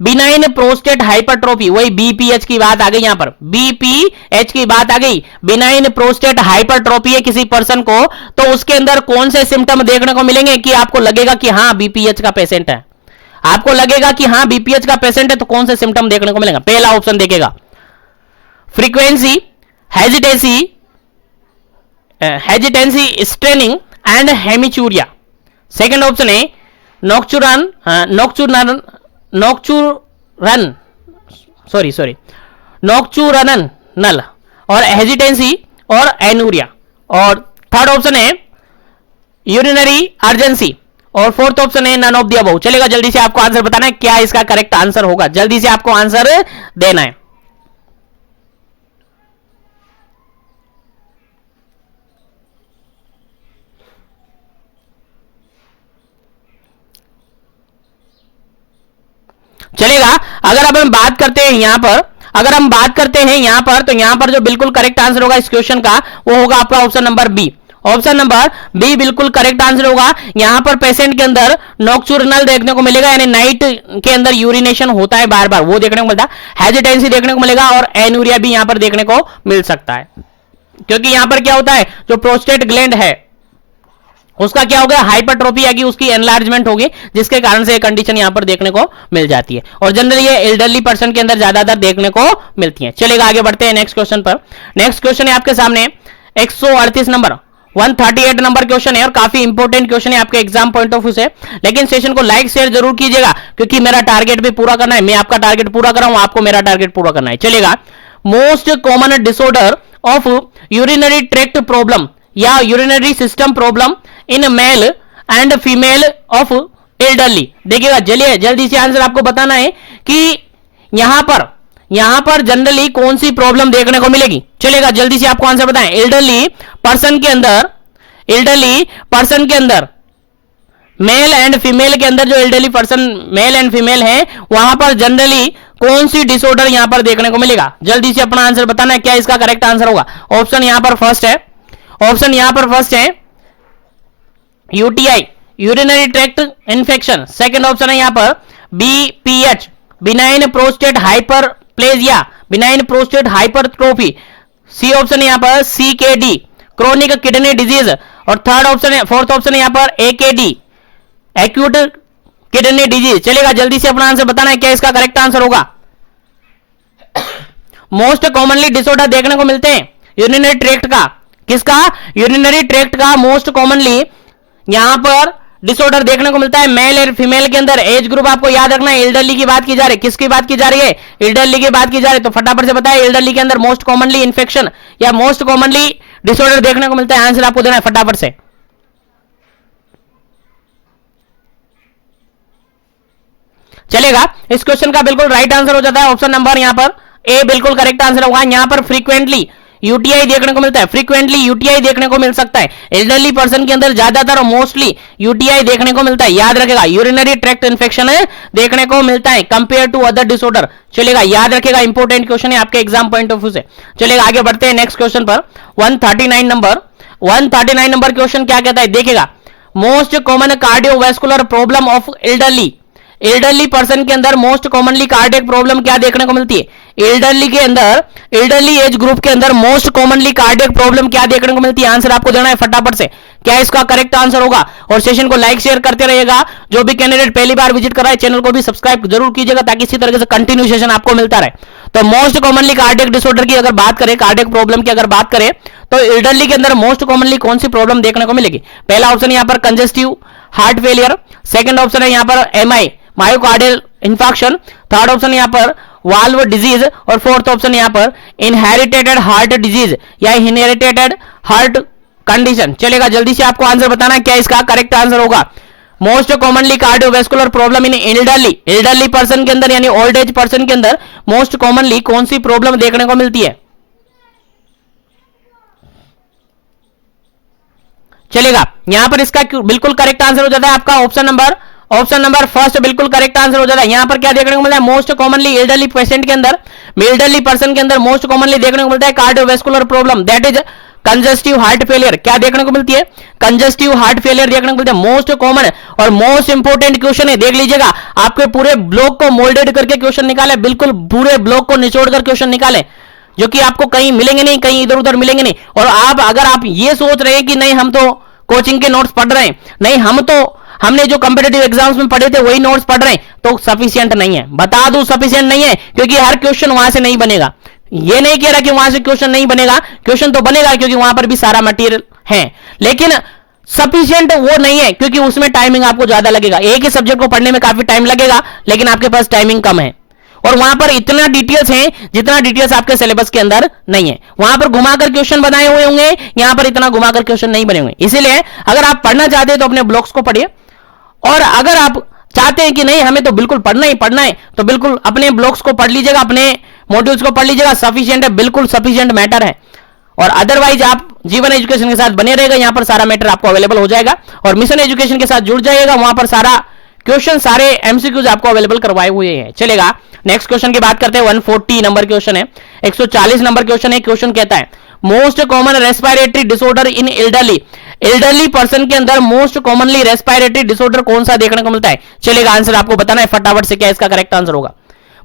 benign prostate hypertrophy. वही बीपीएच की बात आ गई, यहां पर बीपीएच की बात आ गई। बिनाइन प्रोस्टेट हाइपरट्रोफी है किसी पर्सन को, तो उसके अंदर कौन से सिम्टम देखने को मिलेंगे कि आपको लगेगा कि हां बीपीएच का पेशेंट है? आपको लगेगा कि हां बीपीएच का पेशेंट है, तो कौन से सिम्टम देखने को मिलेगा? पहला ऑप्शन देखेगा frequency, hesitancy, straining, and haematuria. Second option है नोक्चुरन नोक्चुरनल नल और हेजिटेंसी और एनूरिया। और थर्ड ऑप्शन है यूरिनरी अर्जेंसी और फोर्थ ऑप्शन है नन ऑफ द अबव। चलेगा, जल्दी से आपको आंसर बताना है क्या इसका करेक्ट आंसर होगा, जल्दी से आपको आंसर देना है। चलेगा, अगर अब हम बात करते हैं यहां पर, अगर हम बात करते हैं यहां पर, तो यहां पर जो बिल्कुल करेक्ट आंसर होगा इस क्वेश्चन का वो होगा आपका option number B. Option number B बिल्कुल करेक्ट आंसर होगा। यहां पर पेशेंट के अंदर नोक्चुरनल देखने को मिलेगा, यानी नाइट के अंदर यूरिनेशन होता है बार बार, वो देखने को मिलता है। हेजिटेंसी देखने को मिलेगा और एनूरिया भी यहां पर देखने को मिल सकता है, क्योंकि यहां पर क्या होता है, जो प्रोस्टेट ग्लैंड है उसका क्या हो गया, हाइपरट्रोफी यानी उसकी एनलार्जमेंट होगी, जिसके कारण से ये कंडीशन यहां पर देखने को मिल जाती है। और जनरली ये एल्डरली पर्सन के अंदर ज्यादातर देखने को मिलती है। चलेगा, आगे बढ़ते हैं नेक्स्ट क्वेश्चन पर। नेक्स्ट क्वेश्चन है आपके सामने 138 नंबर 138 नंबर क्वेश्चन है और काफी इंपॉर्टेंट क्वेश्चन है आपके एग्जाम पॉइंट ऑफ व्यू से। लेकिन सेशन को लाइक शेयर जरूर कीजिएगा, क्योंकि मेरा टारगेट भी पूरा करना है। मैं आपका टारगेट पूरा कर रहा हूं, आपको मेरा टारगेट पूरा करना है। चलेगा, most common disorder of urinary tract problem या urinary system problem in male and female of elderly. देखिएगा, चलिए जल्दी से आंसर आपको बताना है कि यहां पर जनरली कौन सी प्रॉब्लम देखने को मिलेगी। चलेगा, जल्दी से आपको आंसर बताएं। एल्डरली पर्सन के अंदर मेल एंड फीमेल के अंदर जो elderly person mail and female है वहां पर जनरली कौन सी डिसऑर्डर यहां पर देखने को मिलेगा। जल्दी से अपना आंसर बताना है क्या इसका करेक्ट आंसर होगा। ऑप्शन यहां पर फर्स्ट है UTI urinary tract infection. Second option है यहां पर BPH benign prostate hyperplasia benign prostate hypertrophy. C option है यहां पर सीकेडी क्रोनिक किडनी डिजीज। और फोर्थ ऑप्शन है यहां पर एकेडी एक्यूट किडनी डिजीज। चलेगा, जल्दी से अपना आंसर बताना है क्या इसका करेक्ट आंसर होगा। मोस्ट कॉमनली डिसऑर्डर देखने को मिलते हैं यूरिनरी ट्रैक्ट का, किसका, यूरिनरी ट्रैक्ट का मोस्ट कॉमनली यहां पर डिसऑर्डर देखने को मिलता है मेल और फीमेल के अंदर। एज ग्रुप आपको याद रखना है, एल्डरली की बात की जा रही है। किसकी बात की जा रही है, एल्डरली की बात की जा रही है। तो फटाफट से बताएं, एल्डरली के अंदर मोस्ट कॉमनली इन्फेक्शन या मोस्ट कॉमनली डिसऑर्डर देखने को मिलता है। आंसर आपको देना है फटाफट से। चलेगा, इस क्वेश्चन का बिल्कुल राइट आंसर हो जाता है ऑप्शन नंबर यहां पर ए बिल्कुल करेक्ट आंसर होगा। यहां पर फ्रीक्वेंटली यूटीआई देखने को मिलता है, फ्रीक्वेंटली यूटीआई देखने को मिल सकता है। एल्डरली पर्सन के अंदर ज्यादातर और मोस्टली यूटीआई देखने को मिलता है। याद रखेगा, यूरिनरी ट्रैक्ट इन्फेक्शन देखने को मिलता है कंपेयर टू अदर डिसऑर्डर। चलेगा, याद रखेगा, इंपॉर्टेंट क्वेश्चन है आपके एग्जाम पॉइंट ऑफ व्यू से। चलेगा, आगे बढ़ते हैं नेक्स्ट क्वेश्चन पर। 139 नंबर क्वेश्चन क्या कहता है, देखिएगा, most common cardiovascular problem of elderly person के अंदर मोस्ट कॉमनली कार्डियक प्रॉब्लम क्या देखने को मिलती है। एल्डरली के अंदर, एल्डरली एज ग्रुप के अंदर मोस्ट कॉमनली कार्डियक प्रॉब्लम क्या देखने को मिलती है। आंसर आपको देना है फटाफट से, क्या इसका करेक्ट आंसर होगा। और सेशन को लाइक शेयर करते रहिएगा। जो भी कैंडिडेट पहली बार विजिट कर रहा है चैनल को भी सब्सक्राइब जरूर कीजिएगा, ताकि इसी तरीके से कंटिन्यू सेशन आपको मिलता रहे। तो मोस्ट कॉमनली कार्डियक डिसऑर्डर की अगर बात करें, कार्डियक प्रॉब्लम की अगर बात करें, तो एल्डरली के अंदर मोस्ट कॉमनली कौन सी प्रॉब्लम देखने को मिलेगी। पहला ऑप्शन यहां पर congestive heart failure. Second option है यहां पर MI myocardial infarction. Third option यहां पर वाल्व डिजीज। और फोर्थ ऑप्शन यहां पर इनहेरिटेड हार्ट डिजीज या इनहेरिटेड हार्ट कंडीशन। चलेगा, जल्दी से आपको आंसर बताना है क्या इसका करेक्ट आंसर होगा। Most commonly cardiovascular problem in elderly person के अंदर यानी ओल्ड एज पर्सन के अंदर मोस्ट कॉमनली कौन सी प्रॉब्लम देखने को मिलती है। चलेगा, यहां पर इसका बिल्कुल करेक्ट आंसर हो जाता है आपका ऑप्शन नंबर फर्स्ट बिल्कुल करेक्ट आंसर हो जाता है। यहां पर क्या देखने को मिलता है, मोस्ट कॉमनली एल्डरली पेशेंट के अंदर, एल्डरली पर्सन के अंदर मोस्ट कॉमनली देखने को मिलता है cardiovascular problem, that is congestive heart failure. क्या देखने को मिलती है, कंजेस्टिव हार्ट फेलियर देखने को मिलता है। मोस्ट कॉमन और मोस्ट इंपोर्टेंट क्वेश्चन है, देख लीजिएगा, आपके पूरे ब्लॉक को मोल्डेड करके क्वेश्चन निकाले, बिल्कुल पूरे ब्लॉक को निचोड़ कर क्वेश्चन निकाले, जो कि आपको कहीं मिलेंगे नहीं, कहीं इधर उधर मिलेंगे नहीं। और अगर आप ये सोच रहे हैं कि नहीं हम तो कोचिंग के नोट्स पढ़ रहे हैं, नहीं हमने जो कॉम्पिटिटिव एग्जाम्स में पढ़े थे वही नोट्स पढ़ रहे हैं, तो सफिशिएंट नहीं है। बता दूं सफिशिएंट नहीं है, क्योंकि हर क्वेश्चन वहां से नहीं बनेगा। ये नहीं कह रहा कि वहां से क्वेश्चन नहीं बनेगा, क्वेश्चन तो बनेगा, क्योंकि वहां पर भी सारा मटेरियल है। लेकिन सफिशिएंट वो नहीं है, क्योंकि उसमें टाइमिंग आपको ज्यादा लगेगा। एक ही सब्जेक्ट को पढ़ने में काफी टाइम लगेगा, लेकिन आपके पास टाइमिंग कम है, और वहां पर इतना डिटेल्स हैं जितना डिटेल्स आपके सिलेबस के अंदर नहीं है। वहां पर घुमाकर क्वेश्चन बनाए हुए होंगे, यहां पर इतना घुमाकर क्वेश्चन नहीं बने होंगे। इसीलिए अगर आप पढ़ना चाहते हैं तो अपने ब्लॉक्स को पढ़िए, और अगर आप चाहते हैं कि नहीं हमें तो बिल्कुल पढ़ना ही पढ़ना है, तो बिल्कुल अपने ब्लॉक्स को पढ़ लीजिएगा, अपने मॉड्यूल्स को पढ़ लीजिएगा, सफिशिएंट है, बिल्कुल सफिशिएंट मैटर है। और अदरवाइज आप जीवन एजुकेशन के साथ बने रहेगा, यहां पर सारा मैटर आपको अवेलेबल हो जाएगा, और मिशन एजुकेशन के साथ जुड़ जाइएगा, वहां पर सारा क्वेश्चन, सारे एमसीक्यूज आपको अवेलेबल करवाए हुए हैं। चलेगा, नेक्स्ट क्वेश्चन की बात करते हैं। 140 नंबर क्वेश्चन है, 140 नंबर क्वेश्चन है। क्वेश्चन कहता है most common respiratory disorder in elderly, elderly person के अंदर मोस्ट कॉमनली रेस्पिरेटरी डिसऑर्डर कौन सा देखने को मिलता है? चलेगा, आंसर आपको बताना है फटाफट से, क्या इसका करेक्ट आंसर होगा।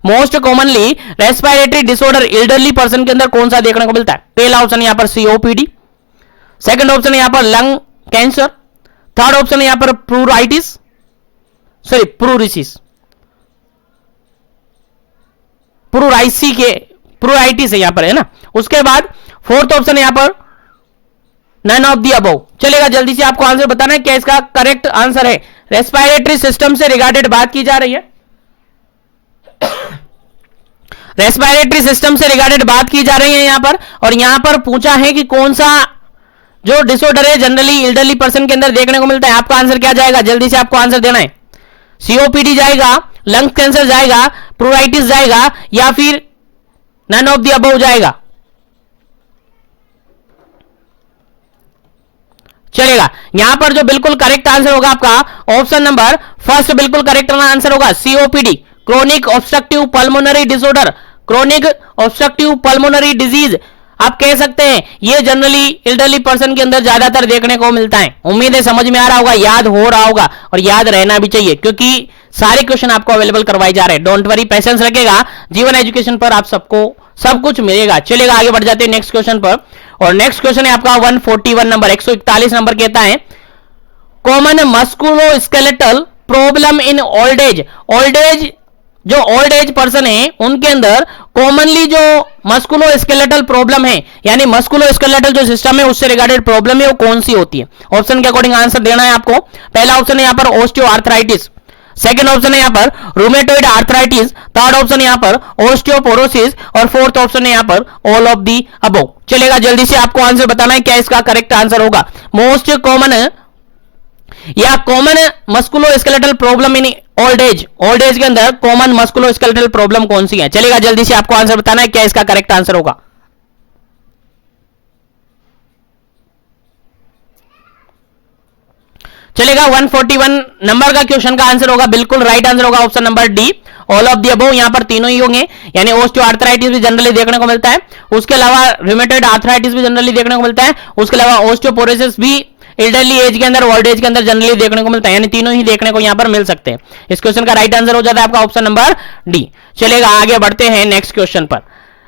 Most commonly respiratory disorder elderly person के अंदर कौन सा देखने को मिलता है? पहला ऑप्शन यहां पर सीओपीडी, सेकंड ऑप्शन यहां पर लंग कैंसर, थर्ड ऑप्शन यहां पर प्लूराइटिस, सॉरी प्लूरिसिस, प्लूराइटिस है यहां पर, है ना। उसके बाद फोर्थ ऑप्शन यहां पर नन ऑफ दी अबव। चलेगा, जल्दी से आपको आंसर बताना है क्या इसका करेक्ट आंसर है। रेस्पिरेटरी सिस्टम से रिगार्डेड बात की जा रही है, रेस्पिरेटरी सिस्टम से रिगार्डेड बात की जा रही है यहां पर, और यहां पर पूछा है कि कौन सा जो डिसऑर्डर है जनरली एल्डरली पर्सन के अंदर देखने को मिलता है। आपका आंसर क्या जाएगा? जल्दी से आपको आंसर देना है। सीओपीडी जाएगा, लंग कैंसर जाएगा, प्लूराइटिस जाएगा, या फिर नन ऑफ द अबव जाएगा? चलेगा, यहां पर जो बिल्कुल करेक्ट आंसर होगा आपका ऑप्शन नंबर फर्स्ट बिल्कुल करेक्ट आंसर होगा, COPD, chronic obstructive pulmonary disorder, chronic obstructive pulmonary disease आप कह सकते हैं। ये जनरली एल्डरली पर्सन के अंदर ज्यादातर देखने को मिलता है। उम्मीद है समझ में आ रहा होगा, याद हो रहा होगा, और याद रहना भी चाहिए, क्योंकि सारे क्वेश्चन आपको अवेलेबल करवाए जा रहे हैं। डोंट वरी, पेशेंस रखेगा, जीवन एजुकेशन पर आप सबको सब कुछ मिलेगा। चलेगा, आगे बढ़ जाते हैं नेक्स्ट क्वेश्चन पर, और नेक्स्ट क्वेश्चन है आपका 141 नंबर, 141 नंबर कहता है common musculoskeletal problem in old age. Old age, जो ओल्ड एज पर्सन है उनके अंदर कॉमनली जो मस्कुलोस्केलेटल प्रॉब्लम है, यानी मस्कुलोस्केलेटल जो सिस्टम है उससे रिगार्डेड प्रॉब्लम है, वो कौन सी होती है? ऑप्शन के अकॉर्डिंग आंसर देना है आपको। पहला ऑप्शन है यहां पर ऑस्टियोआर्थराइटिस, सेकंड ऑप्शन है यहां पर रूमेटॉइड आर्थराइटिस, थर्ड ऑप्शन यहां पर ऑस्टियोपोरोसिस, और फोर्थ ऑप्शन है यहां पर ऑल ऑफ दी अबव। चलेगा, जल्दी से आपको आंसर बताना है क्या इसका करेक्ट आंसर होगा। मोस्ट कॉमन या common musculoskeletal problem in old age, old age के अंदर कॉमन मस्कुलोस्केलेटल प्रॉब्लम कौन सी है? चलेगा, जल्दी से आपको आंसर बताना है क्या इसका करेक्ट आंसर होगा। चलेगा, 141 नंबर का क्वेश्चन का आंसर होगा, बिल्कुल राइट आंसर होगा option number D, all of the above. यहां पर तीनों ही होंगे, यानी ऑस्टियोआर्थराइटिस भी जनरली देखने को मिलता है, उसके अलावा रूमेटॉइड आर्थराइटिस भी जनरली देखने को मिलता है, उसके अलावा ऑस्टियोपोरोसिस भी एल्डरली एज के अंदर, ओल्ड एज के अंदर जनरली देखने को मिलता है, यानी तीनों ही देखने को यहां पर मिल सकते हैं। इस क्वेश्चन का राइट आंसर हो जाता है आपका ऑप्शन नंबर डी। चलेगा, आगे बढ़ते हैं नेक्स्ट क्वेश्चन पर,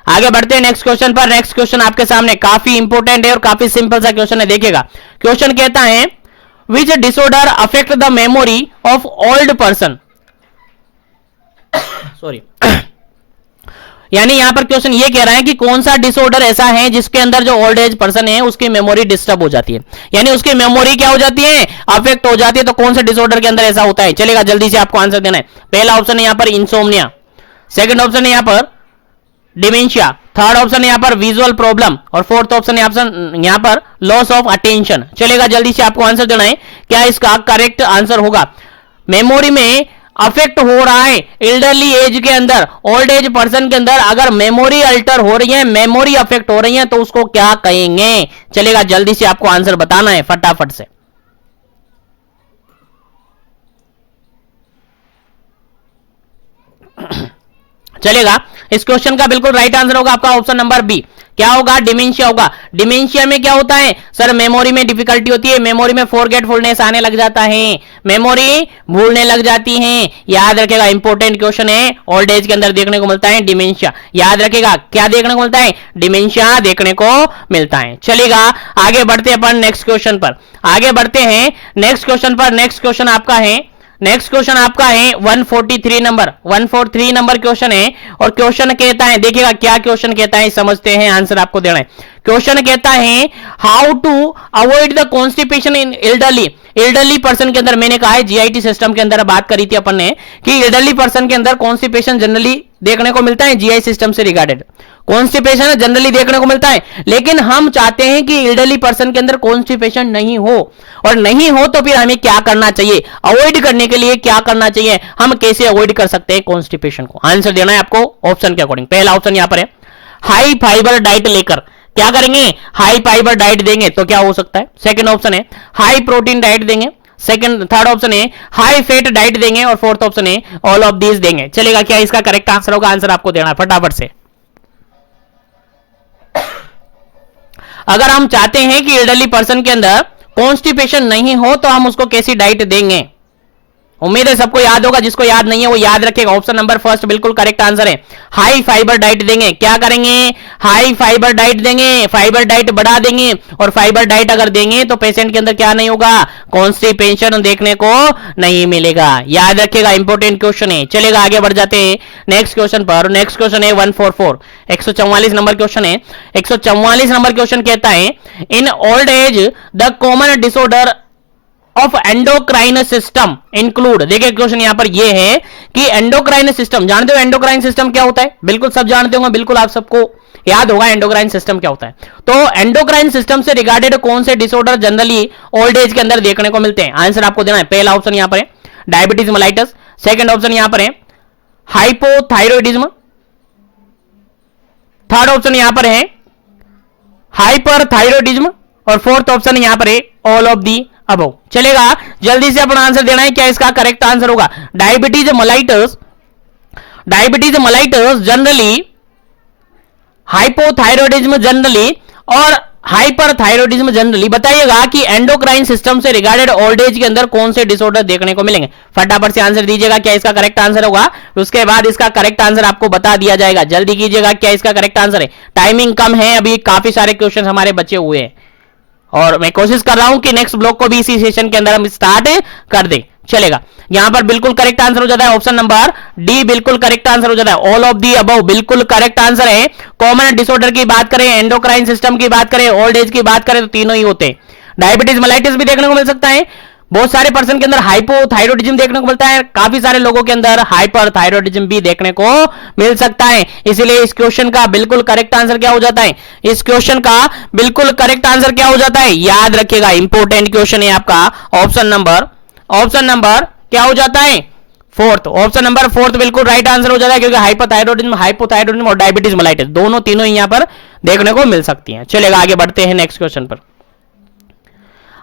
आगे बढ़ते हैं नेक्स्ट क्वेश्चन पर। नेक्स्ट क्वेश्चन आपके सामने काफी इंपॉर्टेंट है और काफी सिंपल सा क्वेश्चन है, देखिएगा। क्वेश्चन कहता है which disorder affect the memory of old person, sorry यानी यहां पर क्वेश्चन ये कह रहा है कि कौन सा डिसऑर्डर ऐसा है जिसके अंदर जो ओल्ड एज पर्सन है उसकी मेमोरी डिस्टर्ब हो जाती है, यानी उसकी मेमोरी क्या हो जाती है? अफेक्ट हो जाती है। तो कौन से डिसऑर्डर के अंदर ऐसा होता है? चलेगा, जल्दी से आपको आंसर देना है। पहला ऑप्शन है यहां पर इंसोम्निया, सेकंड ऑप्शन है यहां पर डिमेंशिया, थर्ड ऑप्शन है यहां पर विजुअल प्रॉब्लम, और फोर्थ ऑप्शन यहां पर लॉस ऑफ अटेंशन। चलेगा, जल्दी से आपको आंसर देना है क्या इसका करेक्ट आंसर होगा। मेमोरी में अफेक्ट हो रहा है एल्डरली एज के अंदर, ओल्ड एज पर्सन के अंदर अगर मेमोरी अल्टर हो रही है, मेमोरी अफेक्ट हो रही है, तो उसको क्या कहेंगे? चलेगा, जल्दी से आपको आंसर बताना है फटाफट से। चलेगा, इस क्वेश्चन का बिल्कुल राइट आंसर होगा आपका ऑप्शन नंबर बी। क्या होगा? डिमेंशिया होगा। डिमेंशिया में क्या होता है सर? मेमोरी में डिफिकल्टी होती है, मेमोरी में फॉरगेटफुलनेस आने लग जाता है, मेमोरी भूलने लग जाती है। याद रखेगा, इंपॉर्टेंट क्वेश्चन है, ओल्ड एज के अंदर देखने को मिलता है डिमेंशिया। याद रखेगा, क्या देखने को मिलता है? डिमेंशिया देखने को मिलता है। चलेगा, आगे बढ़ते हैं अपन नेक्स्ट क्वेश्चन पर, आगे बढ़ते हैं नेक्स्ट क्वेश्चन पर। नेक्स्ट क्वेश्चन आपका है 143 नंबर, 143 नंबर क्वेश्चन है, और क्वेश्चन कहता है, देखिएगा क्या क्वेश्चन कहता है, समझते हैं, आंसर आपको देना है। क्वेश्चन कहता है how to avoid the constipation in elderly person के अंदर। मैंने कहा है जीआईटी सिस्टम के अंदर बात करी थी अपन ने कि एल्डरली पर्सन के अंदर कॉन्स्टिपेशन जनरली देखने को मिलता है जीआई सिस्टम से रिगार्डेड। कॉन्स्टिपेशन जनरली देखने को मिलता है, लेकिन हम चाहते हैं कि एल्डरली पर्सन के अंदर कॉन्स्टिपेशन नहीं हो, और नहीं हो तो फिर हमें क्या करना चाहिए, अवॉइड करने के लिए क्या करना चाहिए, हम कैसे अवॉइड कर सकते हैं कॉन्स्टिपेशन को। आंसर देना है आपको ऑप्शन के अकॉर्डिंग। पहला ऑप्शन यहां पर है हाई फाइबर डाइट लेकर क्या करेंगे, हाई फाइबर डाइट देंगे तो क्या हो सकता है। सेकंड ऑप्शन है हाई प्रोटीन डाइट देंगे, थर्ड ऑप्शन है हाई फैट डाइट देंगे, और फोर्थ ऑप्शन है ऑल ऑफ दीज देंगे। चलेगा, क्या इसका करेक्ट आंसर होगा, आंसर आपको देना है फटाफट से। अगर हम चाहते हैं कि एल्डरली पर्सन के अंदर कॉन्स्टिपेशन नहीं हो तो हम उसको कैसी डाइट देंगे, उम्मीद है सबको याद होगा, जिसको याद नहीं है वो याद रखेगा। ऑप्शन नंबर फर्स्ट बिल्कुल करेक्ट आंसर है, हाई फाइबर डाइट देंगे। क्या करेंगे, हाई फाइबर डाइट देंगे, फाइबर डाइट बढ़ा देंगे, और फाइबर डाइट अगर देंगे तो पेशेंट के अंदर क्या नहीं होगा, कॉन्स्टिपेशन देखने को नहीं मिलेगा। याद रखिएगा, इंपॉर्टेंट क्वेश्चन है। चलेगा, आगे बढ़ जाते हैं नेक्स्ट क्वेश्चन पर। नेक्स्ट क्वेश्चन है 144, 144 नंबर क्वेश्चन है। 144 नंबर क्वेश्चन कहता है in old age the common disorder of endocrine system include. देखिए क्वेश्चन यहां पर ये है कि एंडोक्राइन सिस्टम, जानते हो एंडोक्राइन सिस्टम क्या होता है, बिल्कुल सब जानते होंगे, बिल्कुल आप सबको याद होगा एंडोक्राइन सिस्टम क्या होता है। तो एंडोक्राइन सिस्टम से रिगार्डेड कौन से डिसऑर्डर जनरली ओल्ड एज के अंदर देखने को मिलते हैं, आंसर आपको देना है। पहला ऑप्शन यहां पर है डायबिटीज मेलाइटस, सेकंड ऑप्शन यहां पर है हाइपोथायरॉयडिज्म, थर्ड ऑप्शन यहां पर है हाइपरथायरॉयडिज्म, और फोर्थ ऑप्शन यहां पर है ऑल ऑफ दी अबव। चलेगा, जल्दी से अपना आंसर देना है, क्या इसका करेक्ट आंसर होगा। Diabetes mellitus generally, hypothyroidism generally, और हाइपरथायरॉयडिज्म जनरली। बताइएगा कि एंडोक्राइन सिस्टम से रिगार्डेड ओल्ड एज के अंदर कौन से डिसऑर्डर देखने को मिलेंगे। फटाफट से आंसर दीजिएगा, क्या इसका करेक्ट आंसर होगा, उसके बाद इसका करेक्ट आंसर आपको बता दिया जाएगा। जल्दी कीजिएगा, क्या इसका करेक्ट आंसर है। टाइमिंग कम है, अभी काफी सारे क्वेश्चन हमारे बचे हुए हैं, और मैं कोशिश कर रहा हूं कि नेक्स्ट ब्लॉक को भी इसी सेशन के अंदर हम स्टार्ट कर दें। चलेगा, यहां पर बिल्कुल करेक्ट आंसर हो जाता है ऑप्शन नंबर डी, बिल्कुल करेक्ट आंसर हो जाता है। ऑल ऑफ दी अबव बिल्कुल करेक्ट आंसर है। कॉमन डिसऑर्डर की बात करें, एंडोक्राइन सिस्टम की बात करें, ओल्ड एज की बात करें, तो तीनों ही होते हैं। डायबिटीज मेलाइटिस भी देखने को मिल सकता है, बहुत सारे पर्सन के अंदर हाइपोथायरॉयडिज्म देखने को मिलता है, काफी सारे लोगों के अंदर हाइपरथायरॉयडिज्म भी देखने को मिल सकता है। इसलिए इस क्वेश्चन का बिल्कुल करेक्ट आंसर क्या हो जाता है, इस क्वेश्चन का बिल्कुल करेक्ट आंसर क्या हो जाता है, याद रखिएगा, इंपॉर्टेंट क्वेश्चन है आपका। ऑप्शन नंबर क्या हो जाता है, फोर्थ। ऑप्शन नंबर फोर्थ बिल्कुल राइट आंसर हो जाता है, क्योंकि हाइपरथायरॉयडिज्म, हाइपोथायरॉयडिज्म और डायबिटीज मेलाइटिस दोनों तीनों ही यहां पर देखने को मिल सकती हैं। चलेगा, आगे बढ़ते हैं नेक्स्ट क्वेश्चन पर।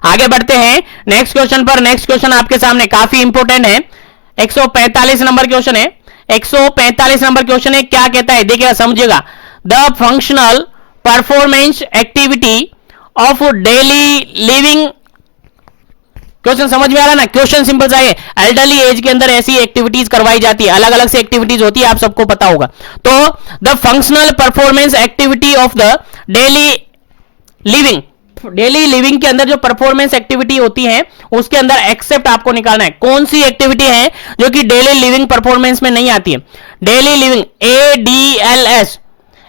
आगे बढ़ते हैं नेक्स्ट क्वेश्चन पर। नेक्स्ट क्वेश्चन आपके सामने काफी इंपॉर्टेंट है, 145 नंबर क्वेश्चन है। 145 नंबर क्वेश्चन है, क्या कहता है देखिएगा, समझिएगा। The functional performance activity of daily living. Question समझ में आ रहा ना, क्वेश्चन सिंपल सा है, एल्डरली एज के अंदर ऐसी एक्टिविटीज करवाई जाती है, अलग अलग से एक्टिविटीज होती है, आप सबको पता होगा। तो the functional performance activity of the daily living, daily living के अंदर जो परफॉर्मेंस एक्टिविटी होती है उसके अंदर एक्सेप्ट आपको निकालना है, कौन सी एक्टिविटी है जो कि डेली लिविंग परफॉर्मेंस में नहीं आती है। डेली लिविंग,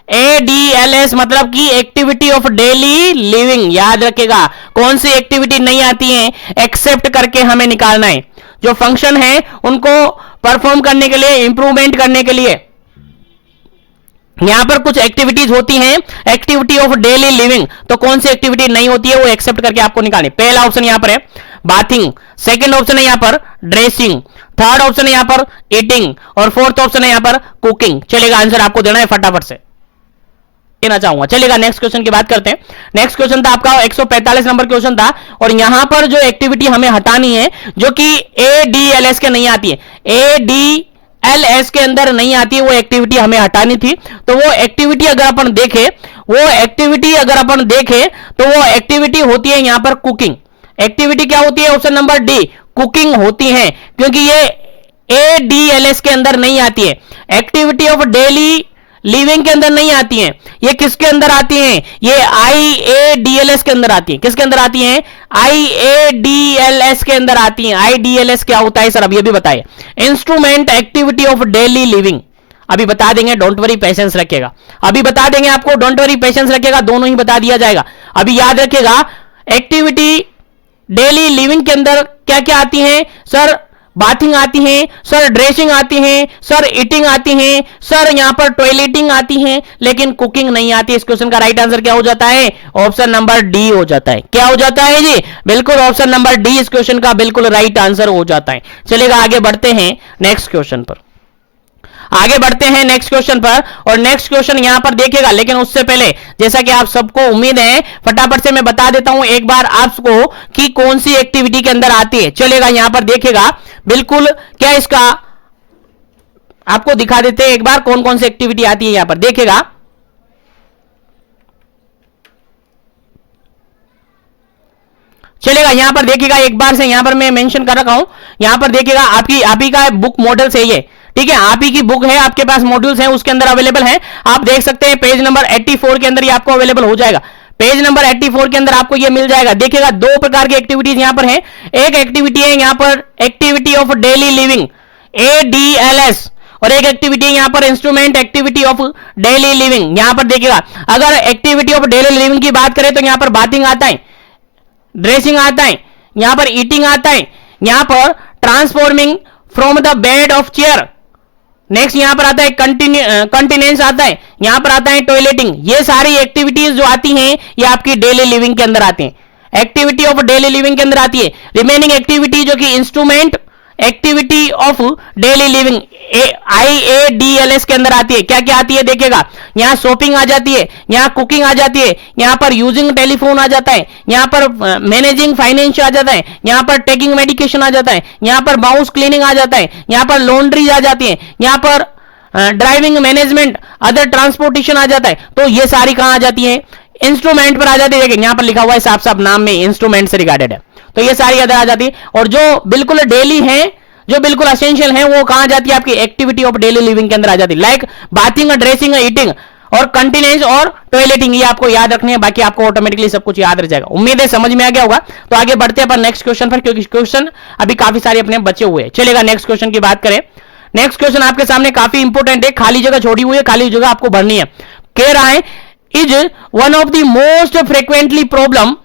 ADLS मतलब कि एक्टिविटी ऑफ डेली लिविंग, याद रखेगा, कौन सी एक्टिविटी नहीं आती है, एक्सेप्ट करके हमें निकालना है। जो फंक्शन है उनको परफॉर्म करने के लिए, इंप्रूवमेंट करने के लिए यहां पर कुछ एक्टिविटीज होती हैं, एक्टिविटी ऑफ डेली लिविंग, तो कौन सी एक्टिविटी नहीं होती है वो एक्सेप्ट करके आपको निकालनी। पहला ऑप्शन यहां पर है बाथिंग, सेकंड ऑप्शन है यहां पर ड्रेसिंग, थर्ड ऑप्शन है यहां पर ईटिंग, और फोर्थ ऑप्शन है यहां पर कुकिंग। चलेगा, आंसर आपको देना है, फटाफट से देना चाहूंगा। चलेगा, नेक्स्ट क्वेश्चन की बात करते हैं। नेक्स्ट क्वेश्चन था आपका 145 नंबर क्वेश्चन था, और यहां पर जो एक्टिविटी हमें हटानी है जो कि ADLS के नहीं आती है, ADLS के अंदर नहीं आती है, वो एक्टिविटी हमें हटानी थी। तो वो एक्टिविटी अगर अपन देखें तो वो एक्टिविटी होती है यहां पर कुकिंग। एक्टिविटी क्या होती है, ऑप्शन नंबर डी, कुकिंग होती है, क्योंकि ये ADLS के अंदर नहीं आती है। एक्टिविटी ऑफ डेली लिविंग के अंदर नहीं आती हैं, ये किसके अंदर आती हैं, ये IADLS के अंदर आती हैं। किसके अंदर आती हैं, IADLS के अंदर आती हैं। IDLS क्या होता है सर, अब ये भी बताइए। Instrument activity of daily living, अभी बता देंगे, डोंट वरी पेशेंस रखिएगा, अभी बता देंगे आपको, डोंट वरी पेशेंस रखिएगा, दोनों ही बता दिया जाएगा। अभी याद रखिएगा एक्टिविटी डेली लिविंग के अंदर क्या क्या आती है सर, बाथिंग आती है सर, ड्रेसिंग आती है सर, ईटिंग आती है सर, यहां पर टॉयलेटिंग आती है, लेकिन कुकिंग नहीं आती। इस क्वेश्चन का राइट आंसर क्या हो जाता है, ऑप्शन नंबर डी हो जाता है। क्या हो जाता है जी, बिल्कुल ऑप्शन नंबर डी इस क्वेश्चन का बिल्कुल राइट आंसर हो जाता है। चलेगा आगे बढ़ते हैं नेक्स्ट क्वेश्चन पर, आगे बढ़ते हैं नेक्स्ट क्वेश्चन पर, और नेक्स्ट क्वेश्चन यहां पर देखिएगा, लेकिन उससे पहले जैसा कि आप सबको उम्मीद है फटाफट से मैं बता देता हूं एक बार आपको कि कौन सी एक्टिविटी के अंदर आती है। चलेगा यहां पर देखिएगा बिल्कुल, क्या इसका आपको दिखा देते हैं एक बार कौन कौन सी एक्टिविटी आती है। यहां पर देखिएगा, चलेगा यहां पर देखिएगा एक बार से, यहां पर मैं मेंशन कर रखा हूं, यहां पर देखिएगा आपकी का बुक मॉडल से ये, ठीक है, आप ही की बुक है, आपके पास मॉड्यूल्स हैं, उसके अंदर अवेलेबल है, आप देख सकते हैं पेज नंबर 84 के अंदर ये आपको अवेलेबल हो जाएगा। पेज नंबर 84 के अंदर आपको ये मिल जाएगा। देखिएगा दो प्रकार की एक्टिविटीज यहां पर है, एक एक्टिविटी है यहां पर activity of daily living ADLS, और एक एक्टिविटी यहां पर instrument activity of daily living. यहां पर देखिएगा अगर एक्टिविटी ऑफ डेली लिविंग की बात करें तो यहां पर बाथिंग आता है, ड्रेसिंग आता है, यहां पर ईटिंग आता है, यहां पर transforming from the bed of chair, next यहां पर आता है कंटिनेंस आता है, यहां पर आता है टॉयलेटिंग। ये सारी एक्टिविटीज जो आती हैं ये आपकी डेली लिविंग के अंदर आती हैं, एक्टिविटी ऑफ डेली लिविंग के अंदर आती है। रिमेनिंग एक्टिविटी जो कि instrument activity of daily living IADLS के अंदर आती है। क्या क्या आती है देखिएगा, यहां शॉपिंग आ जाती है, यहां कुकिंग आ जाती है, यहां पर यूजिंग टेलीफोन आ जाता है, यहां पर मैनेजिंग फाइनेंस आ जाता है, यहां पर टेकिंग मेडिकेशन आ जाता है, यहां पर माउस क्लीनिंग आ जाता है, यहां पर लॉन्ड्री आ जाती है, यहां पर ड्राइविंग मैनेजमेंट अदर ट्रांसपोर्टेशन आ जाता है। तो ये सारी कहां आ जाती है, इंस्ट्रूमेंट पर आ जाती है। देखिए यहां पर लिखा हुआ है साफ साफ नाम में इंस्ट्रूमेंट से रिगार्डेड है, तो ये सारी अदर आ जाती है। और जो बिल्कुल डेली है, जो बिल्कुल एसेंशियल है, वो कहां जाती है, आपकी एक्टिविटी ऑफ डेली लिविंग के अंदर आ जाती है, लाइक बाथिंग, ड्रेसिंग, ईटिंग और कंटिनेंस और टॉयलेटिंग। ये आपको याद रखनी है, बाकी आपको ऑटोमेटिकली सब कुछ याद रह जाएगा। उम्मीद है समझ में आ गया होगा। तो आगे बढ़ते हैं अपन नेक्स्ट क्वेश्चन पर, क्योंकि क्वेश्चन अभी काफी सारे अपने बचे हुए हैं। चलेगा नेक्स्ट क्वेश्चन की बात करें। नेक्स्ट क्वेश्चन आपके सामने काफी इंपोर्टेंट है, खाली जगह छोड़ी हुई है, खाली जगह आपको भरनी है। कह रहा है is one of the most frequently problem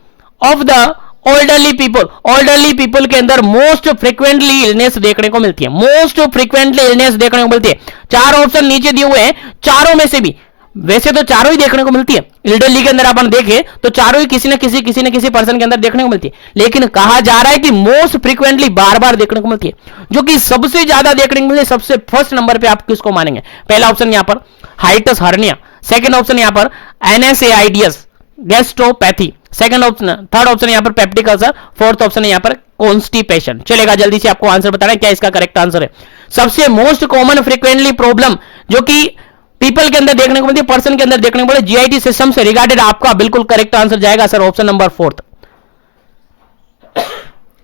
of the olderly people के अंदर मोस्ट फ्रीक्वेंटली इलनेस देखने को मिलती है, मोस्ट फ्रीक्वेंटली इलनेस देखने को मिलती है। चार ऑप्शन नीचे दिए हुए हैं, चारों में से भी वैसे तो चारों ही देखने को मिलती है, एल्डरली के अंदर अपन देखें तो चारों ही किसी न किसी पर्सन के अंदर देखने को मिलती है, लेकिन कहा जा रहा है कि मोस्ट फ्रीक्वेंटली बार बार देखने को मिलती है। जो कि सबसे ज्यादा देखने को मिलती है, सबसे फर्स्ट नंबर पे आप किसको मानेंगे? पहला ऑप्शन यहां पर हाइटस हर्निया, सेकंड ऑप्शन यहां पर NSAIDS gastropathy, second option, third option यहां पर पेप्टिक अल्सर, फोर्थ ऑप्शन यहां पर कॉन्स्टिपेशन। चलेगा जल्दी से आपको आंसर बताना है क्या इसका करेक्ट आंसर है। सबसे मोस्ट कॉमन फ्रीक्वेंटली प्रॉब्लम जो कि पीपल के अंदर देखने को मिलती है, पर्सन के अंदर देखने को मिलती है, GIT सिस्टम से रिगार्डेड आपका बिल्कुल करेक्ट आंसर जाएगा सर ऑप्शन नंबर फोर्थ।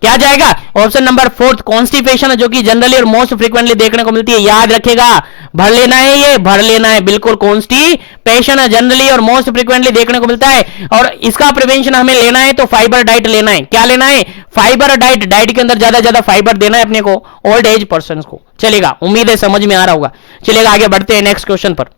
क्या जाएगा? ऑप्शन नंबर फोर्थ, कॉन्स्टिपेशन, जो कि जनरली और मोस्ट फ्रीक्वेंटली देखने को मिलती है। याद रखेगा, भर लेना है, ये भर लेना है, बिल्कुल कॉन्स्टिपेशन जनरली और मोस्ट फ्रीक्वेंटली देखने को मिलता है। और इसका प्रिवेंशन हमें लेना है तो फाइबर डाइट लेना है। क्या लेना है? Fibre diet. डाइट के अंदर ज्यादा फाइबर देना है अपने को, ओल्ड एज पर्सन को। चलेगा, उम्मीद है समझ में आ रहा होगा। चलेगा आगे बढ़ते हैं नेक्स्ट क्वेश्चन पर।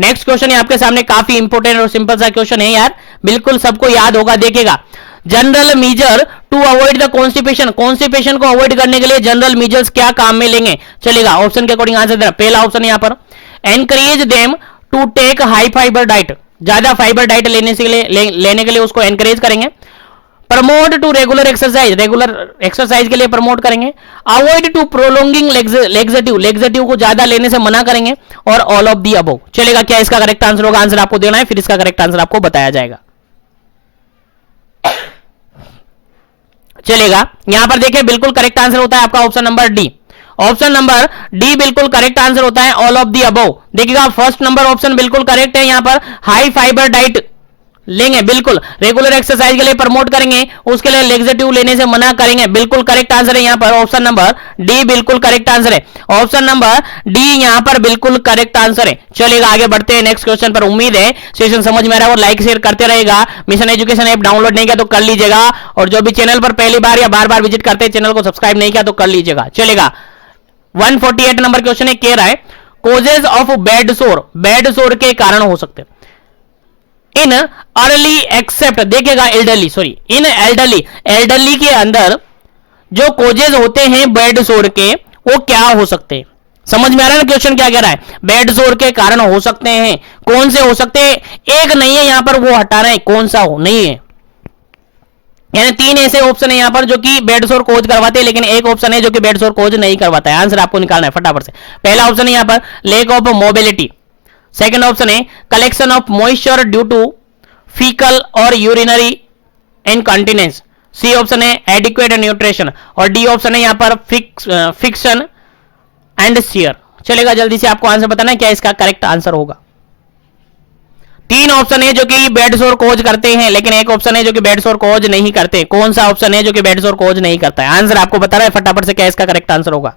नेक्स्ट क्वेश्चन आपके सामने काफी इंपोर्टेंट और सिंपल सा क्वेश्चन है यार, बिल्कुल सबको याद होगा। देखिएगा, general measure to avoid the constipation, constipation को अवॉइड करने के लिए जनरल मीजर्स क्या काम में लेंगे? चलेगा, ऑप्शन के अकॉर्डिंग आंसर देना। पहला ऑप्शन यहां पर encourage them to take high fibre diet, ज्यादा फाइबर डाइट लेने के लिए उसको एनकरेज करेंगे। Promote to regular exercise, regular exercise के लिए प्रमोट करेंगे। Avoid to prolonging laxative, laxative को ज्यादा लेने से मना करेंगे। और ऑल ऑफ दी अबव। चलेगा, क्या इसका करेक्ट आंसर होगा? आंसर आपको देना है, फिर इसका करेक्ट आंसर आपको बताया जाएगा। चलेगा, यहां पर देखिए बिल्कुल करेक्ट आंसर होता है आपका option number D. Option number D बिल्कुल करेक्ट आंसर होता है, ऑल ऑफ दी अबव। देखिएगा, फर्स्ट नंबर ऑप्शन बिल्कुल करेक्ट है। यहां पर हाई फाइबर डाइट लेंगे, बिल्कुल रेगुलर एक्सरसाइज के लिए प्रमोट करेंगे, उसके लिए लेग्जेटिव लेने से मना करेंगे। बिल्कुल करेक्ट आंसर है यहां पर ऑप्शन नंबर डी, बिल्कुल करेक्ट आंसर है। ऑप्शन नंबर डी यहां पर बिल्कुल करेक्ट आंसर है। चलेगा, आगे बढ़ते हैं नेक्स्ट क्वेश्चन पर। उम्मीद है सेशन समझ में आ रहा है और लाइक शेयर करते रहेगा। मिशन एजुकेशन ऐप डाउनलोड नहीं किया तो कर लीजिएगा, और जो भी चैनल पर पहली बार या बार बार विजिट करते हैं, चैनल को सब्सक्राइब नहीं किया तो कर लीजिएगा। चलेगा, 148 नंबर क्वेश्चन है, कह रहा है कोजेज ऑफ बेड सोर के कारण हो सकते हैं। इन अर्ली एक्सेप्ट देखिएगा एल्डरली, सॉरी इन एल्डरली के अंदर जो कोजेज होते हैं बेड सोर के वो क्या हो सकते हैं? समझ में आ रहा है ना क्वेश्चन क्या कह रहा है? बेड सोर के कारण हो सकते हैं, कौन से हो सकते हैं? एक नहीं है यहां पर, वो हटाना है, कौन सा हो नहीं है। यानी 3 ऐसे ऑप्शन है यहां पर जो कि बेड सोर कोज करवाते हैं, लेकिन एक ऑप्शन है जो कि बेड सोर कोज नहीं करवाता है। आंसर आपको निकालना है फटाफट से। पहला ऑप्शन है यहां पर lack of mobility, second option है collection of moisture due to faecal और यूरिनरी इनकॉन्टिनेंस, सी ऑप्शन है एडिक्वेट न्यूट्रिशन, और डी ऑप्शन है यहां पर फिक्शन एंड शियर। चलेगा, जल्दी से आपको आंसर बताना है क्या इसका करेक्ट आंसर होगा। 3 ऑप्शन है जो कि बेड सोर कोज करते हैं, लेकिन एक ऑप्शन है जो कि बेड सोर कोज नहीं करते। कौन सा ऑप्शन है जो कि बेड सोर कोज नहीं करता है? आंसर आपको बता रहा है फटाफट से क्या इसका करेक्ट आंसर होगा।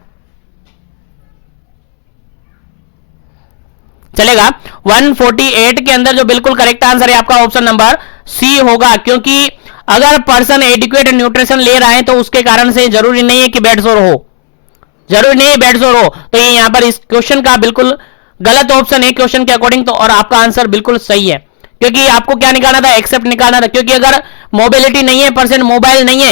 चलेगा, 148 के अंदर जो बिल्कुल करेक्ट आंसर है आपका ऑप्शन नंबर सी होगा, क्योंकि अगर पर्सन एडिक्वेट न्यूट्रिशन ले रहा है तो उसके कारण से जरूरी नहीं है कि बेड सोर हो, जरूरी नहीं है बेड सोर हो। तो ये यहां पर इस क्वेश्चन का बिल्कुल गलत ऑप्शन है क्वेश्चन के अकॉर्डिंग, तो और आपका आंसर बिल्कुल सही है, क्योंकि आपको क्या निकालना था? एक्सेप्ट निकालना था, क्योंकि अगर मोबिलिटी नहीं है, पर्सन मोबाइल नहीं है,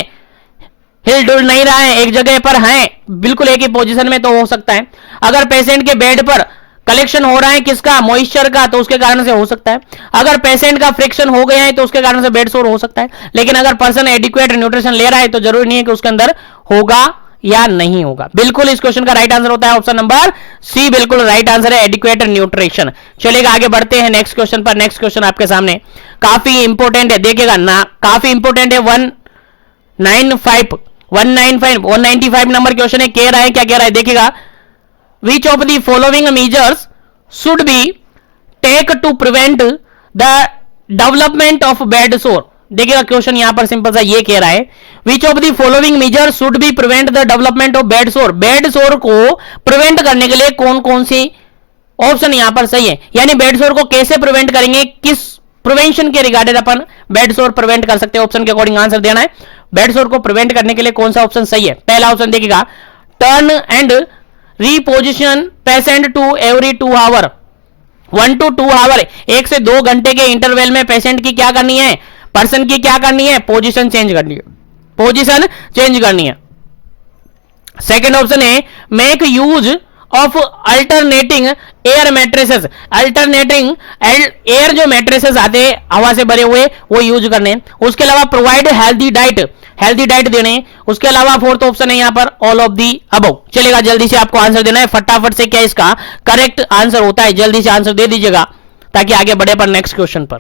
हिल डुल नहीं रहा है, एक जगह पर है बिल्कुल एक ही पोजीशन में, तो हो सकता है। अगर पेशेंट के बेड पर कलेक्शन हो रहा है किसका? मॉइस्चर का, तो उसके कारण से हो सकता है। अगर पेशेंट का फ्रिक्शन हो गया है तो उसके कारण से बेड सोर हो सकता है। लेकिन अगर पर्सन एडिक्वेट न्यूट्रिशन ले रहा है तो जरूरी नहीं है कि उसके अंदर होगा या नहीं होगा। बिल्कुल इस क्वेश्चन का राइट आंसर होता है ऑप्शन नंबर सी, बिल्कुल राइट आंसर है एडिक्वेट न्यूट्रिशन। चलेगा, आगे बढ़ते हैं नेक्स्ट क्वेश्चन पर। नेक्स्ट क्वेश्चन आपके सामने काफी इंपोर्टेंट है, देखिएगा ना, काफी इंपोर्टेंट है। 195 नंबर क्वेश्चन है। कह रहा है क्या कह रहा है? देखिएगा, which of the following measures should be take to prevent the development of bed sore. देखिएगा क्वेश्चन यहां पर सिंपल सा ये कह रहा है, which of the following measure should be prevent the development of bed sore. Bed sore को prevent करने के लिए कौन कौन सी ऑप्शन यहां पर सही है? यानी बेड सोर को कैसे प्रिवेंट करेंगे, किस प्रिवेंशन के रिगार्डेड अपन बेड सोर प्रिवेंट कर सकते हैं? ऑप्शन के अकॉर्डिंग आंसर देना है। बेड सोर को प्रिवेंट करने के लिए कौन सा ऑप्शन सही है? पहला ऑप्शन देखिएगा, turn and reposition patient to every 2 hour, 1 to 2 hour, 1 से 2 घंटे के इंटरवल में पेशेंट की क्या करनी है? पर्सन की क्या करनी है? पोजीशन चेंज करनी है, पोजीशन चेंज करनी है। सेकंड ऑप्शन है make use of alternating air mattresses, alternating air जो मैट्रेसेस आते हैं हवा से भरे हुए वो यूज करने। उसके अलावा प्रोवाइड हेल्दी डाइट देने। उसके अलावा फोर्थ ऑप्शन है यहां पर ऑल ऑफ दी अबव। चलेगा, जल्दी से आपको आंसर देना है फटाफट से क्या इसका करेक्ट आंसर होता है, जल्दी से आंसर दे दीजिएगा ताकि आगे बढ़े पर नेक्स्ट क्वेश्चन पर।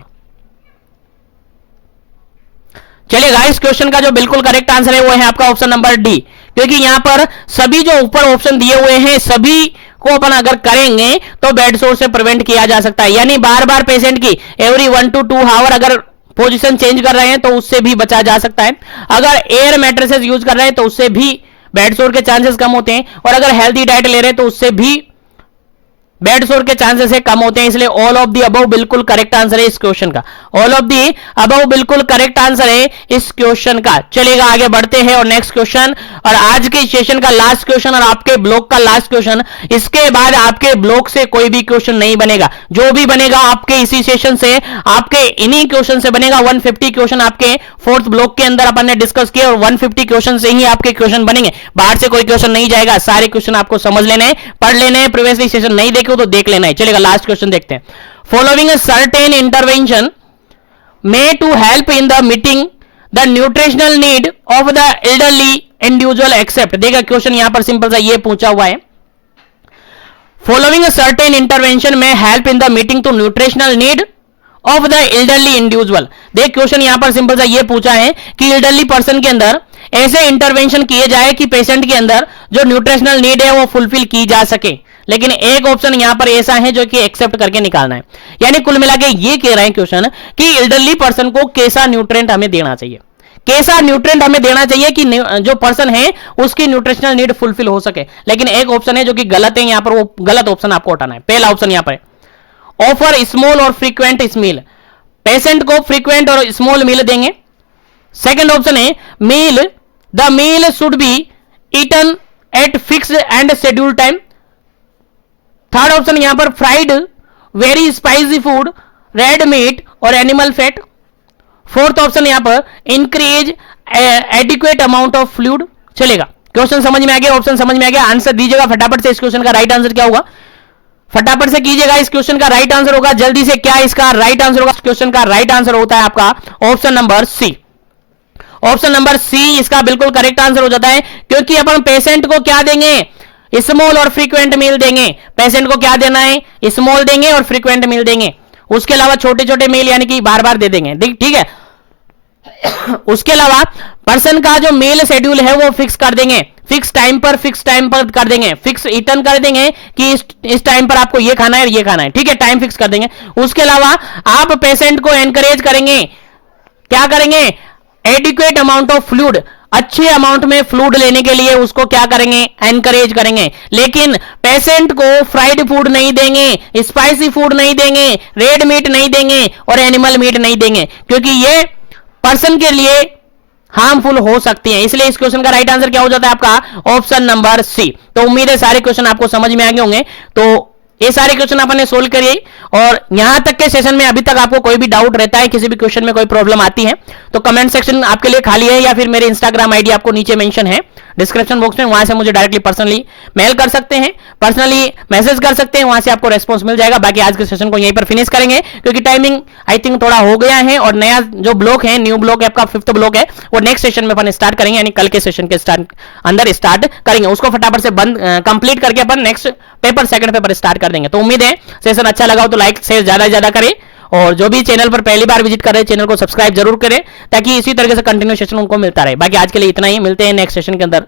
चलिए इस क्वेश्चन का जो बिल्कुल करेक्ट आंसर है वो है आपका ऑप्शन नंबर डी, क्योंकि यहां पर सभी जो ऊपर ऑप्शन दिए हुए हैं सभी को अपन अगर करेंगे तो बेड सोर से प्रिवेंट किया जा सकता है। यानी बार बार पेशेंट की एवरी 1 to 2 आवर अगर पोजीशन चेंज कर रहे हैं तो उससे भी बचा जा सकता है। अगर एयर मैट्रेसेस यूज कर रहे हैं तो उससे भी बेड सोर के चांसेस कम होते हैं, और अगर हेल्दी डाइट ले रहे हैं तो उससे भी बेड सोर के चांसेस से कम होते हैं। इसलिए ऑल ऑफ दी अबव बिल्कुल करेक्ट आंसर है इस क्वेश्चन का। ऑल ऑफ दी अबव बिल्कुल करेक्ट आंसर है इस क्वेश्चन का। चलेगा, आगे बढ़ते हैं और नेक्स्ट क्वेश्चन, और आज के सेशन का लास्ट क्वेश्चन और आपके ब्लॉक का लास्ट क्वेश्चन। इसके बाद आपके ब्लॉक से कोई भी क्वेश्चन नहीं बनेगा, जो भी बनेगा आपके इसी सेशन से, आपके इन्हीं क्वेश्चन से बनेगा। 150 क्वेश्चन आपके फोर्थ ब्लॉक के अंदर अपन ने डिस्कस किए और 150 क्वेश्चन से ही आपके क्वेश्चन बनेंगे, बाहर से कोई क्वेश्चन नहीं जाएगा। सारे क्वेश्चन आपको समझ लेने हैं, पढ़ लेने हैं, प्रीवियसली सेशन नहीं देखे तो देख लेना है। चलेगा, लास्ट क्वेश्चन देखते हैं। Following a certain intervention may to help in the meeting the nutritional need of the elderly individual except. देखा क्वेश्चन यहां पर सिंपल सा ये पूछा हुआ है, फॉलोइंग अ सर्टेन इंटरवेंशन में help in the meeting to nutritional need of the elderly individual. देख क्वेश्चन यहां पर सिंपल सा ये पूछा है कि एल्डरली पर्सन के अंदर ऐसे इंटरवेंशन किए जाए कि पेशेंट के अंदर जो न्यूट्रिशनल नीड है वो फुलफिल की जा सके। लेकिन एक ऑप्शन यहां पर ऐसा है जो कि एक्सेप्ट करके निकालना है। यानी कुल मिला के ये कह रहे हैं क्वेश्चन कि एल्डरली पर्सन को कैसा न्यूट्रिएंट हमें देना चाहिए, कैसा न्यूट्रिएंट हमें देना चाहिए कि जो पर्सन है उसकी न्यूट्रिशनल नीड फुलफिल हो सके। लेकिन एक ऑप्शन है जो कि गलत है, यहां पर वो गलत ऑप्शन आपको हटाना है। पहला ऑप्शन यहां पर ऑफर स्मॉल और फ्रीक्वेंट मील, पेशेंट को फ्रीक्वेंट और स्मॉल मील देंगे। सेकंड ऑप्शन है meal, the meal should be eaten at fixed and schedule time. Third option यहां पर fried very spicy food, red meat और एनिमल फैट। फोर्थ ऑप्शन यहां पर increase adequate amount of fluid. चलेगा, question समझ में आ गया, ऑप्शन समझ में आ गया, आंसर दीजिएगा फटाफट से। इस क्वेश्चन का राइट आंसर क्या होगा, फटाफट से कीजिएगा। इस क्वेश्चन का राइट आंसर होगा जल्दी से, क्या इसका राइट आंसर होगा? क्वेश्चन का राइट आंसर होता है आपका option number C. Option number C इसका बिल्कुल करेक्ट आंसर हो जाता है, क्योंकि अपन पेशेंट को क्या देंगे, स्मॉल और फ्रीक्वेंट मील देंगे। पेशेंट को क्या देना है, स्मॉल देंगे और फ्रीक्वेंट मील देंगे। उसके अलावा छोटे छोटे मील यानी कि बार बार दे देंगे, ठीक है। उसके अलावा पर्सन का जो मील शेड्यूल है वो फिक्स कर देंगे, फिक्स टाइम पर कर देंगे, फिक्स रिटर्न कर देंगे कि इस टाइम पर आपको ये खाना है ये खाना है, ठीक है, टाइम फिक्स कर देंगे। उसके अलावा आप पेशेंट को एनकरेज करेंगे, क्या करेंगे, एडिक्वेट अमाउंट ऑफ फ्लूइड, अच्छे अमाउंट में फ्लूइड लेने के लिए उसको क्या करेंगे, एनकरेज करेंगे। लेकिन पेशेंट को फ्राइड फूड नहीं देंगे, स्पाइसी फूड नहीं देंगे, रेड मीट नहीं देंगे और एनिमल मीट नहीं देंगे, क्योंकि ये पर्सन के लिए हार्मफुल हो सकती हैं। इसलिए इस क्वेश्चन का राइट आंसर क्या हो जाता है आपका ऑप्शन नंबर सी। तो उम्मीद है सारे क्वेश्चन आपको समझ में आ गए होंगे। तो ये सारे क्वेश्चन आपने सोल्व करिए, और यहां तक के सेशन में अभी तक आपको कोई भी डाउट रहता है, किसी भी क्वेश्चन में कोई प्रॉब्लम आती है, तो कमेंट सेक्शन आपके लिए खाली है, या फिर मेरे इंस्टाग्राम आईडी आपको नीचे मेंशन है डिस्क्रिप्शन बॉक्स में, वहां से मुझे डायरेक्टली पर्सनली मेल कर सकते हैं, पर्सनली मैसेज कर सकते हैं, वहां से आपको रेस्पॉन्स मिल जाएगा। बाकी आज के सेशन को यहीं पर फिनिश करेंगे, क्योंकि टाइमिंग आई थिंक थोड़ा हो गया है, और नया जो ब्लॉक है, न्यू ब्लॉक है आपका 5th ब्लॉक है, वो नेक्स्ट सेशन में अपन स्टार्ट करेंगे, यानी कल के सेशन के अंदर स्टार्ट करेंगे। उसको फटाफट से बंद कंप्लीट करके अपन next paper, second paper start कर देंगे। तो उम्मीद है सेशन अच्छा लगा हो तो लाइक शेयर ज्यादा से ज्यादा करें, और जो भी चैनल पर पहली बार विजिट कर रहे हैं चैनल को सब्सक्राइब जरूर करें, ताकि इसी तरीके से कंटिन्यू सेशन उनको मिलता रहे। बाकी आज के लिए इतना ही, मिलते हैं नेक्स्ट सेशन के अंदर।